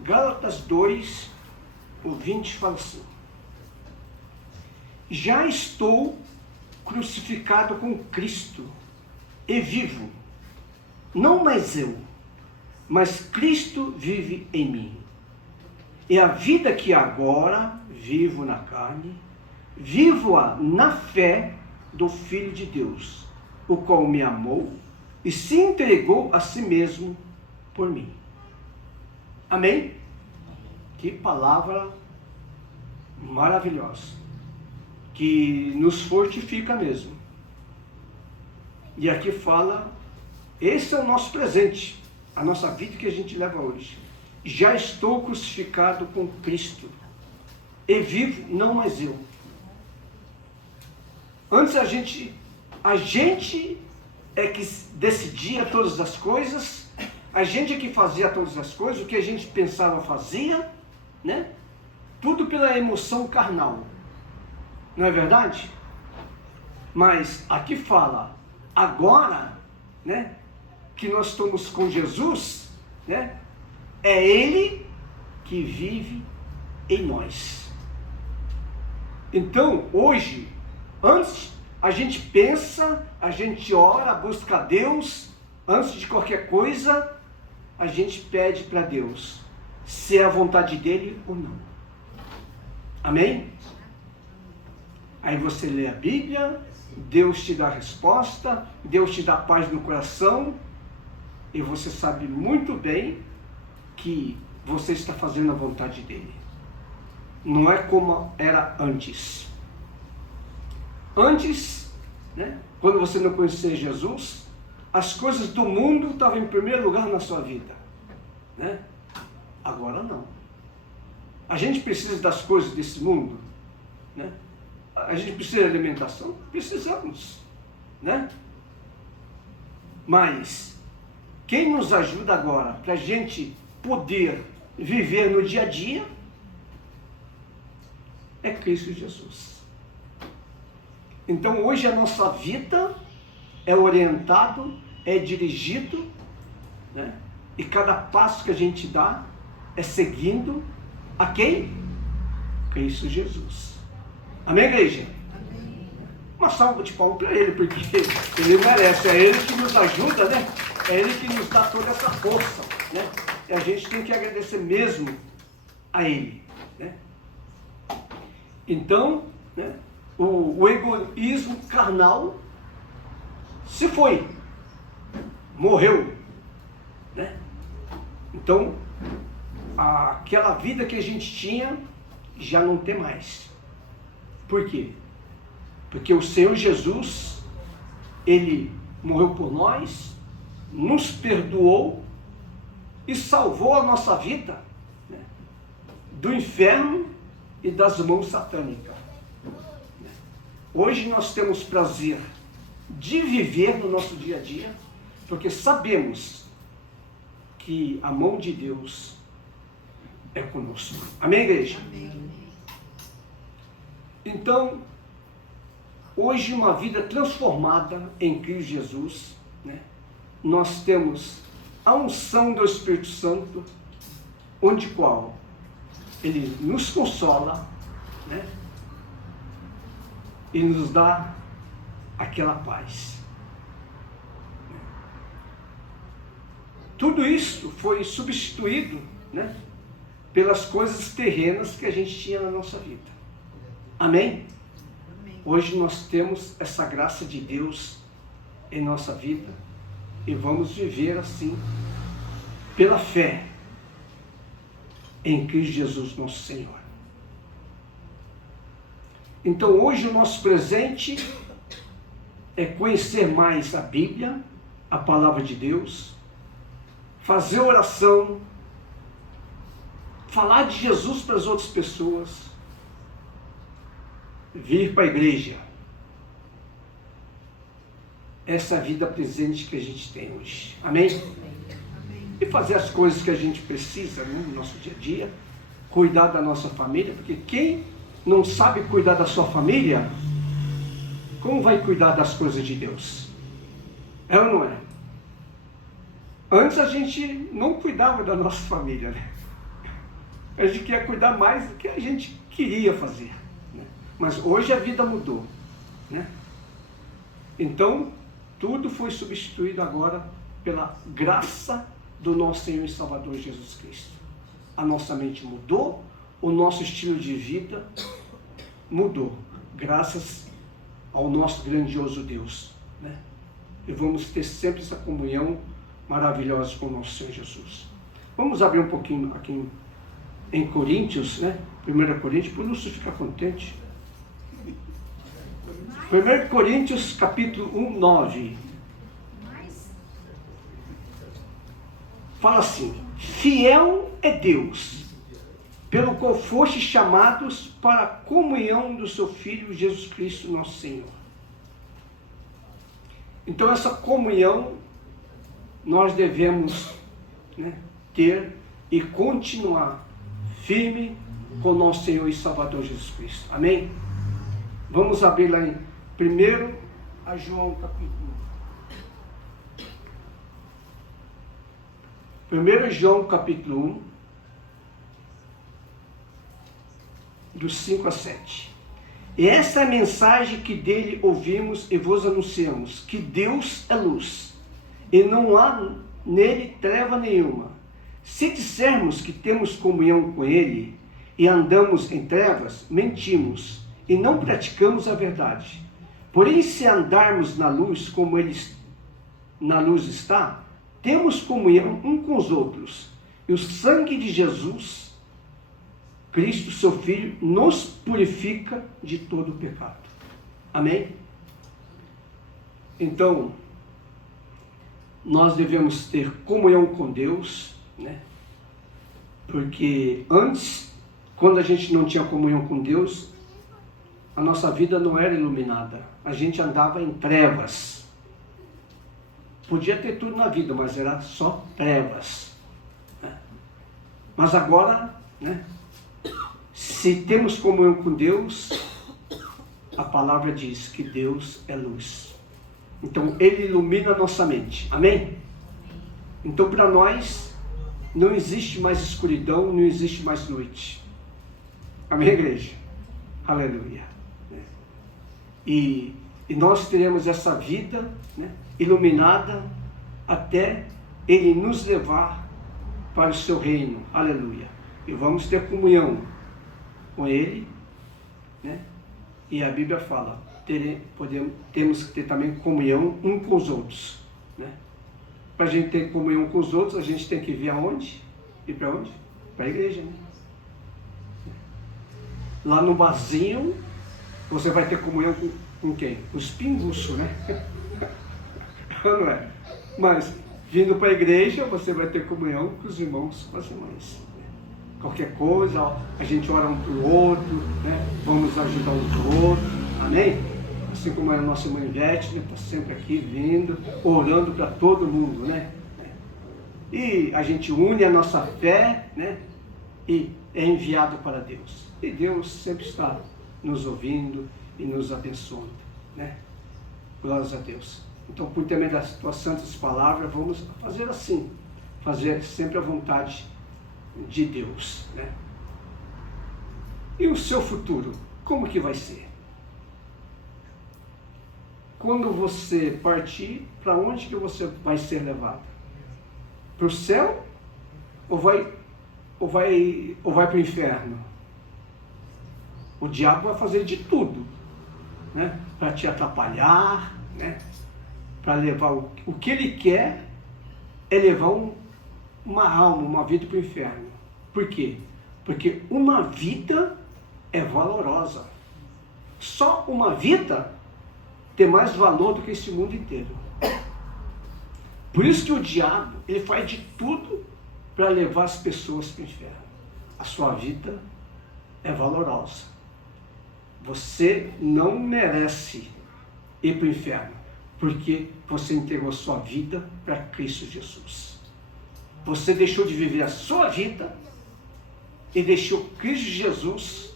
Gálatas 2, o 20 fala assim: já estou crucificado com Cristo e vivo. Não mais eu, mas Cristo vive em mim. E a vida que agora vivo na carne, vivo-a na fé do Filho de Deus, o qual me amou e se entregou a si mesmo por mim. Amém? Que palavra maravilhosa, que nos fortifica mesmo. E aqui fala, esse é o nosso presente, a nossa vida que a gente leva hoje. Já estou crucificado com Cristo e vivo, não mais eu. Antes a gente é que decidia todas as coisas, a gente é que fazia todas as coisas, o que a gente pensava fazia, né? Tudo pela emoção carnal, não é verdade? Mas aqui fala, agora, né, que nós estamos com Jesus, né, é Ele que vive em nós. Então, hoje, antes a gente pensa, a gente ora, busca a Deus, antes de qualquer coisa, a gente pede para Deus se é a vontade dele ou não. Amém? Aí você lê a Bíblia, Deus te dá a resposta, Deus te dá paz no coração, e você sabe muito bem que você está fazendo a vontade dele. Não é como era antes. Antes, né, quando você não conhecia Jesus, as coisas do mundo estavam em primeiro lugar na sua vida, né? Agora não. A gente precisa das coisas desse mundo, né? A gente precisa de alimentação? Precisamos, né? Mas quem nos ajuda agora para a gente poder viver no dia a dia é Cristo Jesus. Então hoje a nossa vida é orientado, é dirigido, né? E cada passo que a gente dá é seguindo a quem? Cristo Jesus. Amém, igreja? Uma salva de palmas para Ele, porque Ele merece. É Ele que nos ajuda, né? É Ele que nos dá toda essa força, né? E a gente tem que agradecer mesmo a Ele, né? Então, né, o egoísmo carnal se foi, morreu, né? Então, aquela vida que a gente tinha já não tem mais. Por quê? Porque o Senhor Jesus, Ele morreu por nós, nos perdoou e salvou a nossa vida, né, do inferno e das mãos satânicas. Hoje nós temos prazer de viver no nosso dia a dia, porque sabemos que a mão de Deus é conosco. Amém, igreja? Amém. Então, hoje uma vida transformada em Cristo Jesus, né? Nós temos a unção do Espírito Santo, onde qual Ele nos consola, né? E nos dá aquela paz. Tudo isso foi substituído, né, pelas coisas terrenas que a gente tinha na nossa vida. Amém? Amém. Hoje nós temos essa graça de Deus em nossa vida e vamos viver assim, pela fé em Cristo Jesus, nosso Senhor. Então hoje o nosso presente é conhecer mais a Bíblia, a Palavra de Deus, fazer oração, falar de Jesus para as outras pessoas, vir para a igreja. Essa é a vida presente que a gente tem hoje. Amém? E fazer as coisas que a gente precisa, né, no nosso dia a dia, cuidar da nossa família, porque quem não sabe cuidar da sua família, como vai cuidar das coisas de Deus? É ou não é? Antes a gente não cuidava da nossa família, né? A gente queria cuidar mais do que a gente queria fazer, né? Mas hoje a vida mudou, né? Então, tudo foi substituído agora pela graça do nosso Senhor e Salvador Jesus Cristo. A nossa mente mudou, o nosso estilo de vida mudou, graças ao nosso grandioso Deus, né? E vamos ter sempre essa comunhão maravilhosa com o nosso Senhor Jesus. Vamos abrir um pouquinho aqui em Coríntios, né? 1 Coríntios, para o Lúcio ficar contente. 1 Coríntios, capítulo 1, 9. Fala assim: fiel é Deus, pelo qual foste chamados para a comunhão do seu Filho Jesus Cristo, nosso Senhor. Então essa comunhão nós devemos, né, ter e continuar firme com o nosso Senhor e Salvador Jesus Cristo. Amém? Vamos abrir lá em 1 João capítulo 1 João capítulo 1, dos 5 a 7. E essa é a mensagem que dele ouvimos e vos anunciamos, que Deus é luz, e não há nele treva nenhuma. Se dissermos que temos comunhão com ele e andamos em trevas, mentimos e não praticamos a verdade. Porém, se andarmos na luz como ele na luz está, temos comunhão um com os outros, e o sangue de Jesus Cristo, seu Filho, nos purifica de todo o pecado. Amém? Então, nós devemos ter comunhão com Deus, né? Porque antes, quando a gente não tinha comunhão com Deus, a nossa vida não era iluminada. A gente andava em trevas. Podia ter tudo na vida, mas era só trevas, né? Mas agora, né, se temos comunhão com Deus, a palavra diz que Deus é luz. Então Ele ilumina a nossa mente. Amém? Então para nós não existe mais escuridão, não existe mais noite. Amém, igreja? Aleluia. E nós teremos essa vida, né, iluminada até Ele nos levar para o seu reino. Aleluia. E vamos ter comunhão com Ele, né? E a Bíblia fala, temos que ter também comunhão um com os outros, né? Para a gente ter comunhão com os outros, a gente tem que vir aonde? E para onde? Para a igreja, né? Lá no barzinho, você vai ter comunhão com quem? Os pinguços, né? Não é? Mas, vindo para a igreja, você vai ter comunhão com os irmãos, com as irmãs. Qualquer coisa, a gente ora um para o outro, né? Vamos ajudar um para o outro, amém? Assim como a nossa irmã Ivete, né? Está sempre aqui vindo, orando para todo mundo, né? E a gente une a nossa fé, né? E é enviado para Deus. E Deus sempre está nos ouvindo e nos abençoando, né? Glórias a Deus. Então, por intermédio das tuas santas palavras, vamos fazer assim, fazer sempre a vontade de Deus, né? E o seu futuro, como que vai ser? Quando você partir, para onde que você vai ser levado? Para o céu? Ou vai para o inferno? O diabo vai fazer de tudo, né? Para te atrapalhar, né? Para levar o que ele quer é levar uma alma, uma vida para o inferno. Por quê? Porque uma vida é valorosa. Só uma vida tem mais valor do que esse mundo inteiro. Por isso que o diabo, ele faz de tudo para levar as pessoas para o inferno. A sua vida é valorosa. Você não merece ir para o inferno, porque você entregou sua vida para Cristo Jesus. Você deixou de viver a sua vida e deixou Cristo Jesus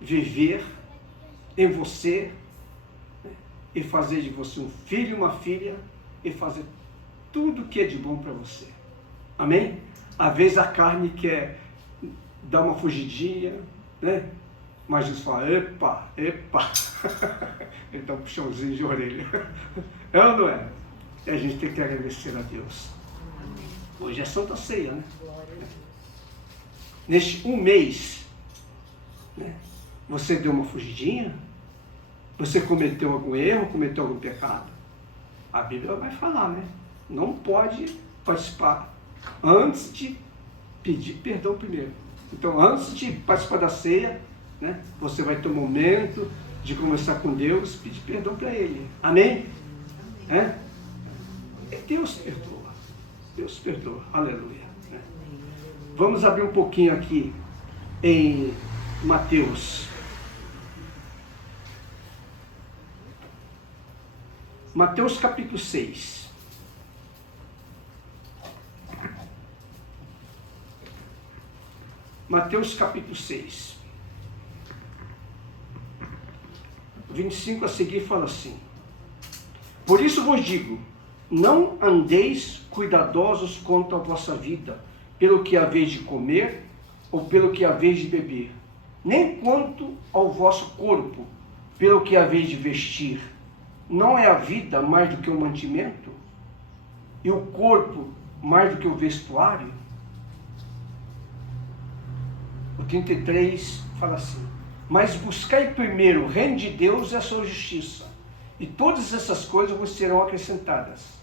viver em você, né? E fazer de você um filho e uma filha e fazer tudo que é de bom para você. Amém? Às vezes a carne quer dar uma fugidinha, né? Mas Jesus fala, epa. Ele dá um puxãozinho de orelha. É ou não é? E a gente tem que agradecer a Deus. Hoje é Santa Ceia, né? Neste um mês, né? Você deu uma fugidinha? Você cometeu algum erro, cometeu algum pecado? A Bíblia vai falar, né? Não pode participar antes de pedir perdão primeiro. Então, antes de participar da ceia, né? Você vai ter um momento de conversar com Deus, pedir perdão para Ele. Amém? É? E Deus perdoa. Deus perdoa. Aleluia. Vamos abrir um pouquinho aqui em Mateus. Mateus capítulo 6. Mateus capítulo 6. 25 a seguir fala assim: Por isso vos digo, não andeis cuidadosos quanto à vossa vida, pelo que haveis de comer, ou pelo que haveis de beber, nem quanto ao vosso corpo, pelo que haveis de vestir. Não é a vida mais do que o mantimento? E o corpo mais do que o vestuário? O 33 fala assim: Mas buscai primeiro o reino de Deus e a sua justiça, e todas essas coisas vos serão acrescentadas.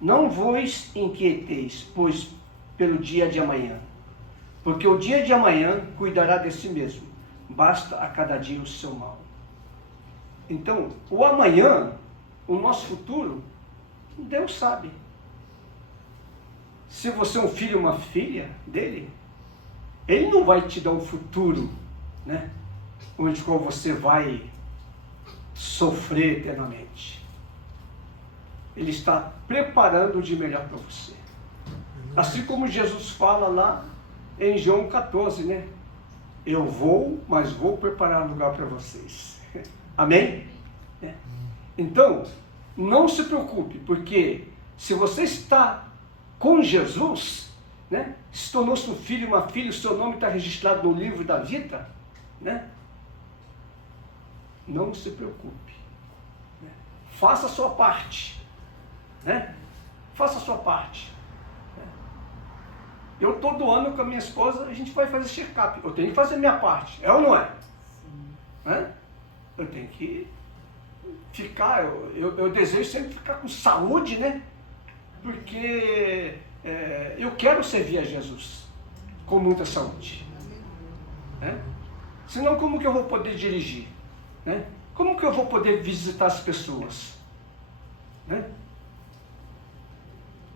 Não vos inquieteis, pois, pelo dia de amanhã, porque o dia de amanhã cuidará de si mesmo, basta a cada dia o seu mal. Então, o amanhã, o nosso futuro, Deus sabe. Se você é um filho ou uma filha dele, Ele não vai te dar um futuro, né, onde qual você vai sofrer eternamente. Ele está preparando o de melhor para você. Assim como Jesus fala lá em João 14, né? Eu vou, mas vou preparar um lugar para vocês. Amém? Então, não se preocupe, porque se você está com Jesus, né, se tornou-se um filho e uma filha, o seu nome está registrado no livro da vida, né? Não se preocupe, né? Faça a sua parte, né? Faça a sua parte. Eu todo ano com a minha esposa, a gente vai fazer check-up. Eu tenho que fazer a minha parte, é ou não é? Né? Eu tenho que ficar, eu desejo sempre ficar com saúde, né? Porque eu quero servir a Jesus com muita saúde, né? Senão como que eu vou poder dirigir, né? Como que eu vou poder visitar as pessoas, né?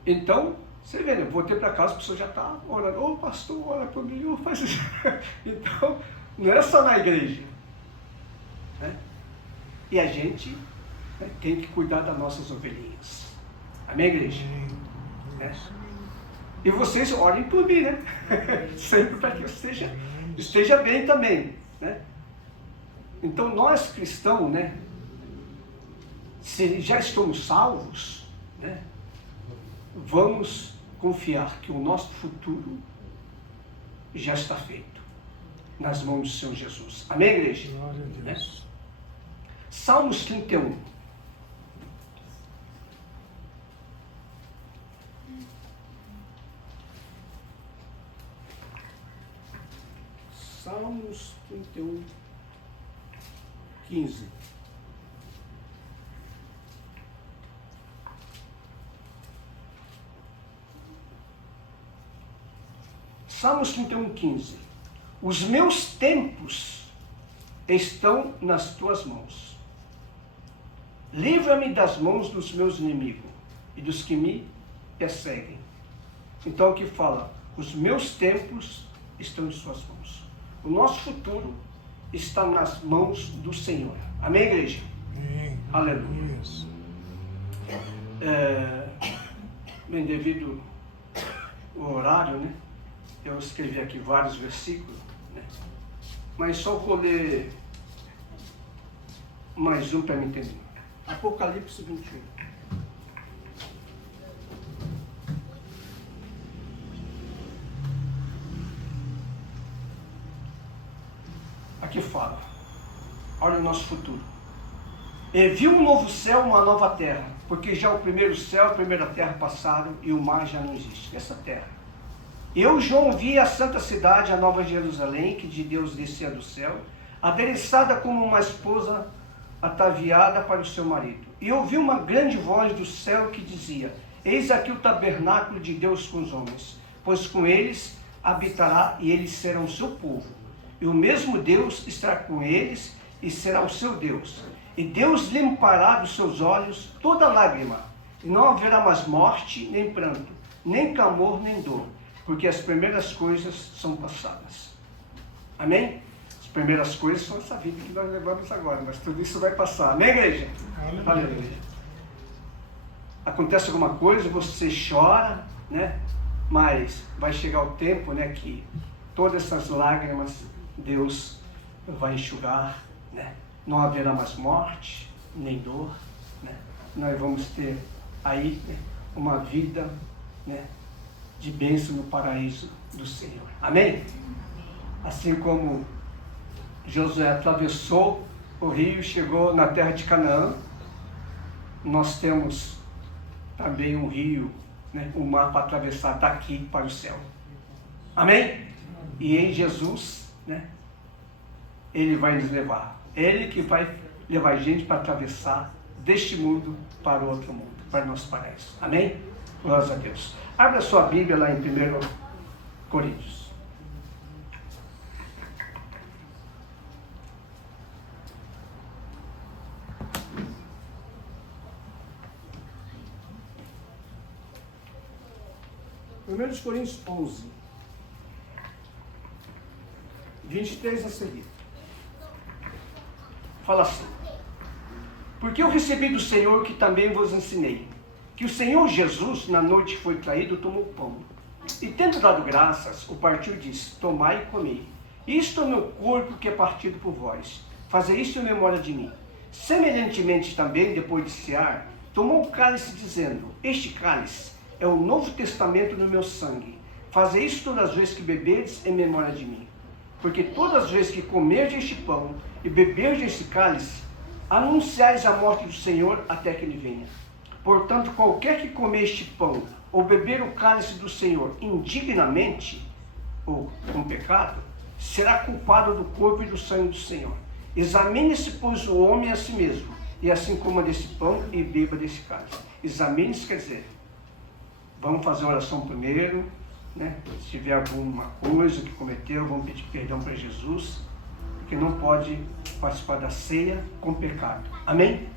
Então, você vê, né? Voltei para casa, a pessoa já está orando, ô pastor, ora por mim, faz isso. Então, não é só na igreja, né? E a gente, né, tem que cuidar das nossas ovelhinhas. Amém, igreja? Né? E vocês orem por mim, né? Sempre para que eu esteja bem também, né? Então nós cristãos, né, se já estamos salvos, né, vamos confiar que o nosso futuro já está feito nas mãos do Senhor Jesus. Amém, igreja? Glória a Deus. Né? Salmos 31. Salmos 31, 15. Salmos 31, 15. Os meus tempos estão nas tuas mãos. Livra-me das mãos dos meus inimigos e dos que me perseguem. Então aqui fala, os meus tempos estão em suas mãos. O nosso futuro está nas mãos do Senhor. Amém, igreja? Amém. Aleluia. Isso. Bem, devido ao horário, né? Eu escrevi aqui vários versículos, né? Mas só vou ler mais um para me entender. Apocalipse 21. Aqui fala, olha o nosso futuro. E viu um novo céu, uma nova terra, porque já o primeiro céu, a primeira terra passaram e o mar já não existe. Essa terra. Eu, João, vi a santa cidade, a nova Jerusalém, que de Deus descia do céu, adereçada como uma esposa ataviada para o seu marido. E ouvi uma grande voz do céu que dizia, eis aqui o tabernáculo de Deus com os homens, pois com eles habitará e eles serão seu povo. E o mesmo Deus estará com eles e será o seu Deus. E Deus limpará dos seus olhos toda lágrima, e não haverá mais morte, nem pranto, nem clamor, nem dor, porque as primeiras coisas são passadas. Amém? As primeiras coisas são essa vida que nós levamos agora, mas tudo isso vai passar. Amém, igreja? Aleluia. Acontece alguma coisa, você chora, né? Mas vai chegar o tempo, né, que todas essas lágrimas Deus vai enxugar, né? Não haverá mais morte, nem dor, né? Nós vamos ter aí, né, uma vida, né, de bênção no paraíso do Senhor. Amém? Assim como Josué atravessou o rio e chegou na terra de Canaã, nós temos também um rio, né, um mar para atravessar daqui para o céu. Amém? E em Jesus, né, Ele vai nos levar. Ele que vai levar a gente para atravessar deste mundo para o outro mundo, para o nosso paraíso. Amém? Glórias a Deus. Abra sua Bíblia lá em 1 Coríntios. Primeiros Coríntios 11, 23 a seguir. Fala assim, porque eu recebi do Senhor que também vos ensinei, que o Senhor Jesus, na noite que foi traído, tomou o pão, e tendo dado graças, o partiu e disse, tomai e comei, isto é o meu corpo que é partido por vós, fazei isto em memória de mim. Semelhantemente também, depois de cear, tomou o cálice dizendo, este cálice é o novo testamento no meu sangue, fazei isto todas as vezes que bebedes em memória de mim. Porque todas as vezes que comerdes este pão e beberdes este cálice, anunciais a morte do Senhor até que ele venha. Portanto, qualquer que comer este pão ou beber o cálice do Senhor indignamente ou com pecado, será culpado do corpo e do sangue do Senhor. Examine-se, pois, o homem a si mesmo, e assim coma desse pão e beba desse cálice. Examine-se quer dizer, vamos fazer uma oração primeiro, né? Se tiver alguma coisa que cometeu, vamos pedir perdão para Jesus, porque não pode participar da ceia com pecado. Amém?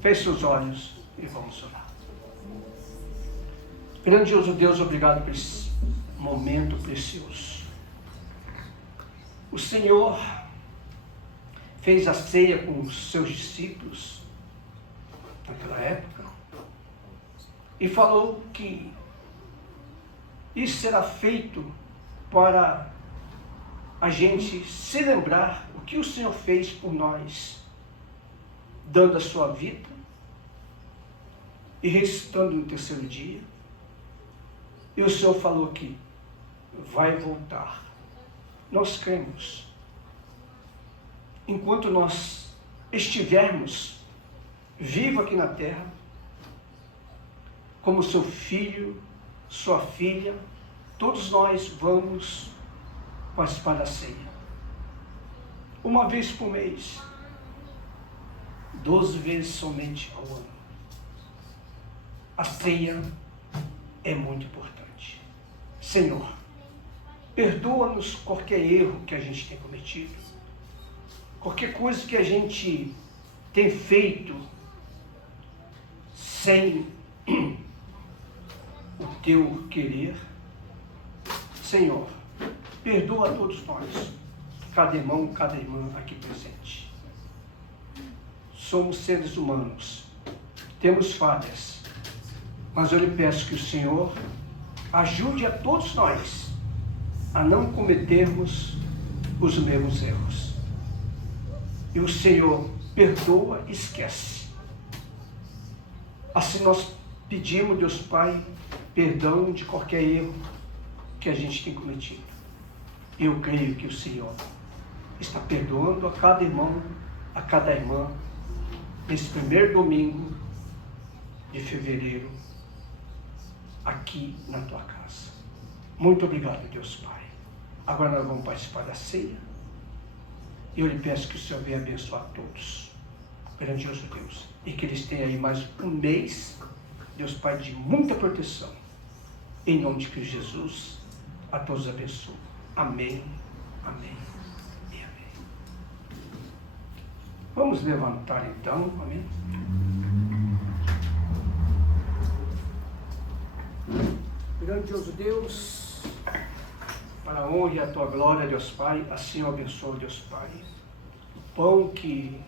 Feche seus olhos e vamos orar. Grandioso Deus, obrigado por esse momento precioso. O Senhor fez a ceia com os seus discípulos naquela época e falou que isso será feito para a gente se lembrar o que o Senhor fez por nós, dando a sua vida e ressuscitando no terceiro dia. E o Senhor falou que vai voltar. Nós cremos. Enquanto nós estivermos vivos aqui na terra, como seu filho, sua filha, todos nós vamos participar da ceia. Uma vez por mês, 12 vezes somente ao ano. A ceia é muito importante. Senhor, perdoa-nos qualquer erro que a gente tem cometido, qualquer coisa que a gente tem feito sem o teu querer. Senhor, perdoa a todos nós, cada irmão, cada irmã aqui presente. Somos seres humanos, temos falhas, mas eu lhe peço que o Senhor ajude a todos nós a não cometermos os mesmos erros. E o Senhor perdoa e esquece. Assim nós pedimos, Deus Pai, perdão de qualquer erro que a gente tem cometido. Eu creio que o Senhor está perdoando a cada irmão, a cada irmã, nesse primeiro domingo de fevereiro, aqui na tua casa. Muito obrigado, Deus Pai. Agora nós vamos participar da ceia. E eu lhe peço que o Senhor venha abençoar todos. Grandioso Deus. E que eles tenham aí mais um mês, Deus Pai, de muita proteção. Em nome de Cristo Jesus, a todos abençoe. Amém, amém e amém. Vamos levantar então, amém? Grandioso Deus, para a honra e a tua glória, Deus Pai, assim eu abençoo, Deus Pai, o pão que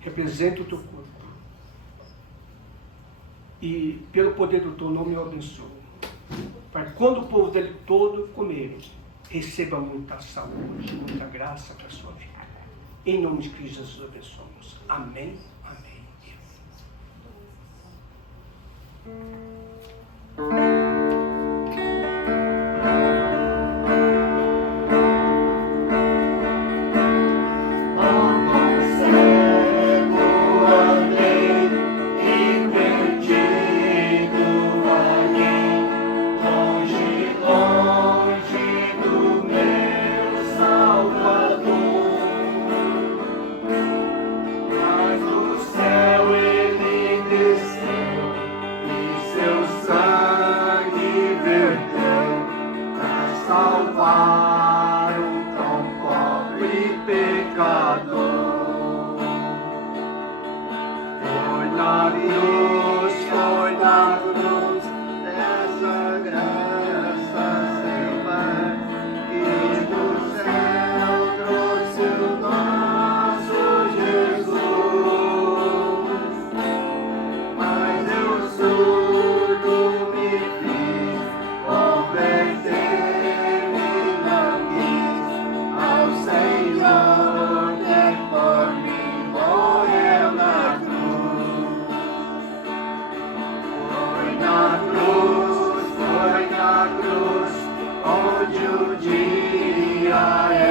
representa o teu corpo. E pelo poder do teu nome eu abençoo. Para quando o povo dele todo comer, receba muita saúde, muita graça para a sua vida. Em nome de Cristo Jesus abençoamos. Amém, amém e amém. Onde o dia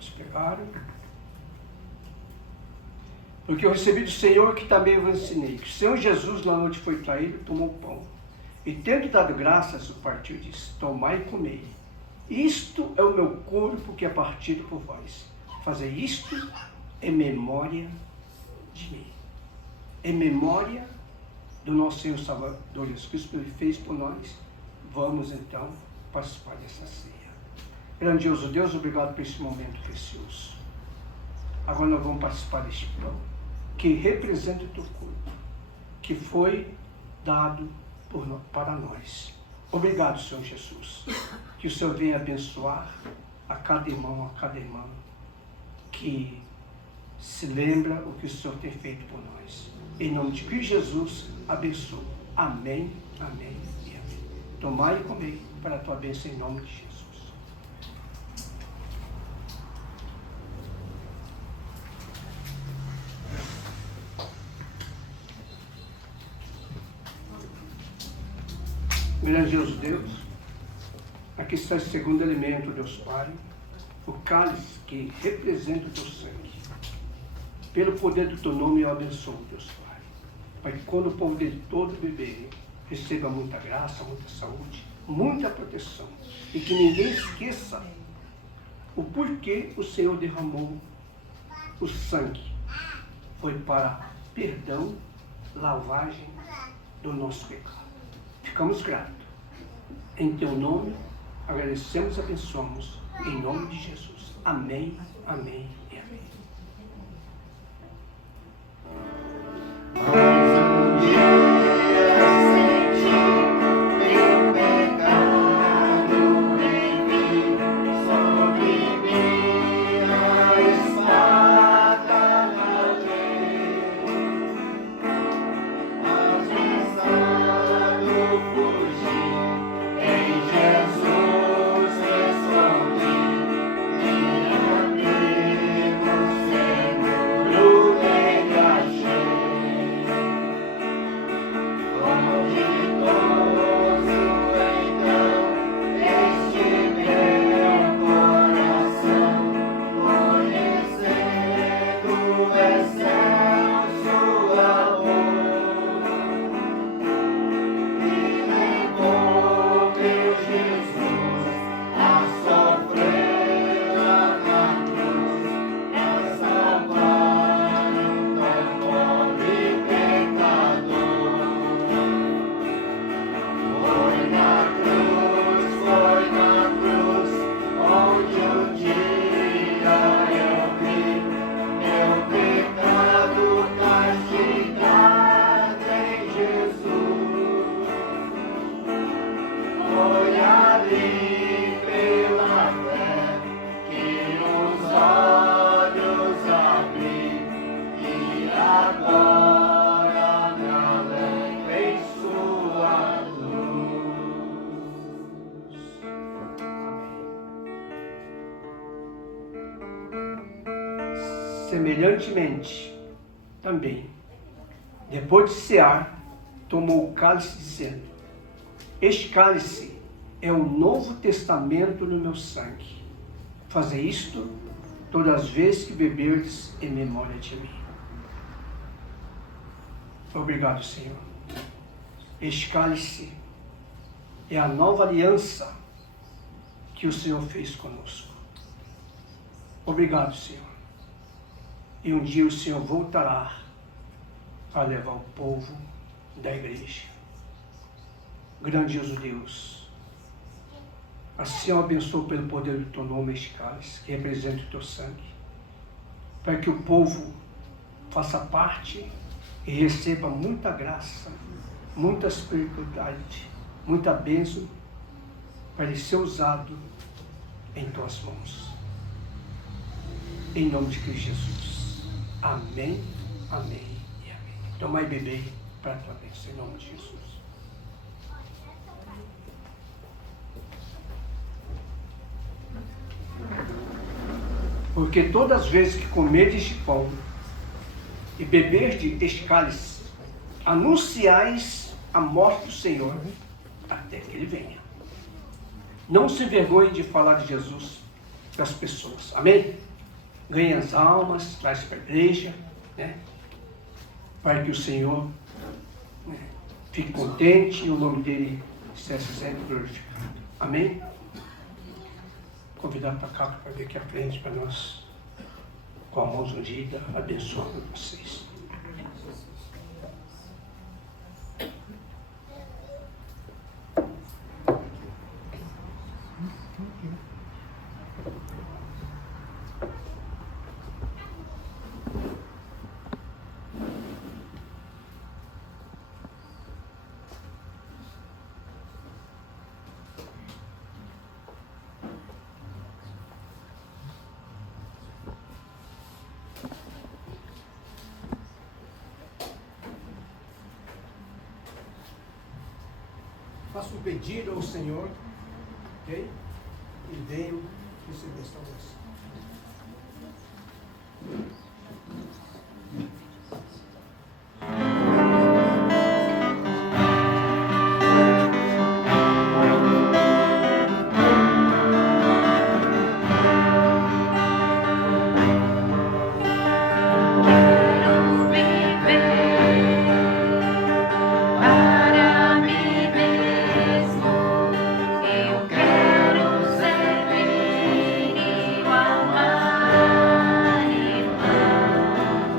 Todos pegaram. Porque eu recebi do Senhor que também eu ensinei. Que o Senhor Jesus, na noite foi traído, tomou o pão. E tendo dado graças, o partiu e disse: tomai e comei. Isto é o meu corpo que é partido por vós. Fazer isto em memória de mim. Em memória do nosso Senhor Salvador Jesus Cristo, que Ele fez por nós. Vamos então participar dessa ceia. Grandioso Deus, obrigado por esse momento precioso. Agora nós vamos participar deste pão, que representa o teu corpo, que foi dado para nós. Obrigado, Senhor Jesus. Que o Senhor venha abençoar a cada irmão, a cada irmã, que se lembra o que o Senhor tem feito por nós. Em nome de Cristo Jesus, abençoa. Amém, amém e amém. Tomai e comei para a tua bênção em nome de Jesus. Grandioso Deus, aqui está o segundo alimento, Deus Pai, o cálice que representa o teu sangue. Pelo poder do teu nome eu abençoo, Deus Pai. Para que quando o povo dele todo beber, receba muita graça, muita saúde, muita proteção. E que ninguém esqueça o porquê o Senhor derramou o sangue. Foi para perdão, lavagem do nosso pecado. Ficamos gratos. Em teu nome, agradecemos e abençoamos. Em nome de Jesus. Amém, amém e amém. Semelhantemente, também, depois de cear, tomou o cálice, dizendo: este cálice é o novo testamento no meu sangue. Fazei isto todas as vezes que beberdes em memória de mim. Obrigado, Senhor. Este cálice é a nova aliança que o Senhor fez conosco. Obrigado, Senhor. E um dia o Senhor voltará para levar o povo da igreja. Grandioso Deus, assim eu abençoo pelo poder do teu nome este cálice, que representa o teu sangue, para que o povo faça parte e receba muita graça, muita espiritualidade, muita bênção, para ele ser usado em tuas mãos. Em nome de Cristo Jesus. Amém, amém e amém. Tomai e bebei para a tua bênção, em nome de Jesus. Porque todas as vezes que comerdes este pão e beberdes este cálice, anunciais a morte do Senhor até que Ele venha. Não se envergonhe de falar de Jesus para as pessoas. Amém? ganhe as almas, traz para a igreja, né? Para que o Senhor, né, fique contente e o nome dele seja sempre glorificado. Amém? Convidar para cá para ver aqui à frente para nós, com a mão ungida, abençoando vocês. Faça um pedido ao Senhor, ok? E venham receber esta bênção. Servir e o amar, irmão.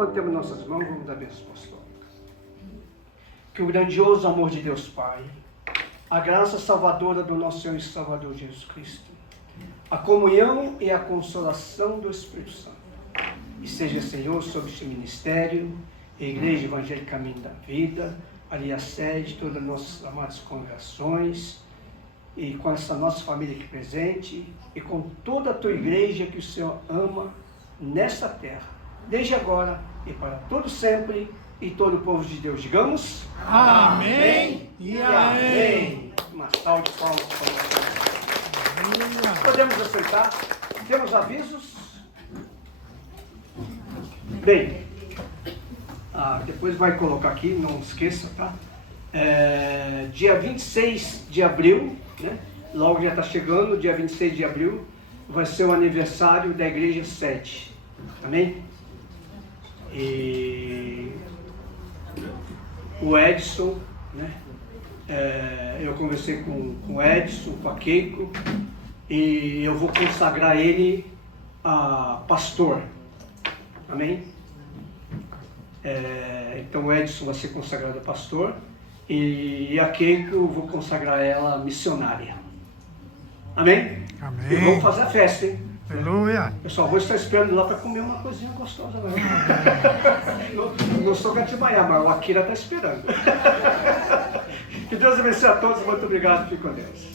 microfone temos em nossas mãos, vamos dar bênção apostólica. Que o grandioso amor de Deus Pai, a graça salvadora do nosso Senhor e Salvador Jesus Cristo, a comunhão e a consolação do Espírito Santo, e seja, Senhor, sobre este ministério, a Igreja Evangélica Caminho da Vida, ali a sede, todas as nossas amadas congregações, e com essa nossa família aqui presente, e com toda a tua igreja que o Senhor ama nessa terra, desde agora e para todo sempre, e todo o povo de Deus, digamos, Amém e amém. Uma salva de palmas para podemos aceitar? Temos avisos? Bem, depois vai colocar aqui, não esqueça, tá? Dia 26 de abril, né? Logo já está chegando, dia 26 de abril, vai ser o aniversário da Igreja 7. Amém? E o Edson, né? Eu conversei com o Edson, com a Keiko, e eu vou consagrar ele a pastor. Amém? Então o Edson vai ser consagrado a pastor, e a Keiko eu vou consagrar ela a missionária. Amém? Amém. E vamos fazer a festa, hein? Aleluia. Eu só vou estar esperando lá para comer uma coisinha gostosa. Não sou Gatibaiá, mas o Akira está esperando. Que Deus abençoe a todos. Muito obrigado. Fique com Deus.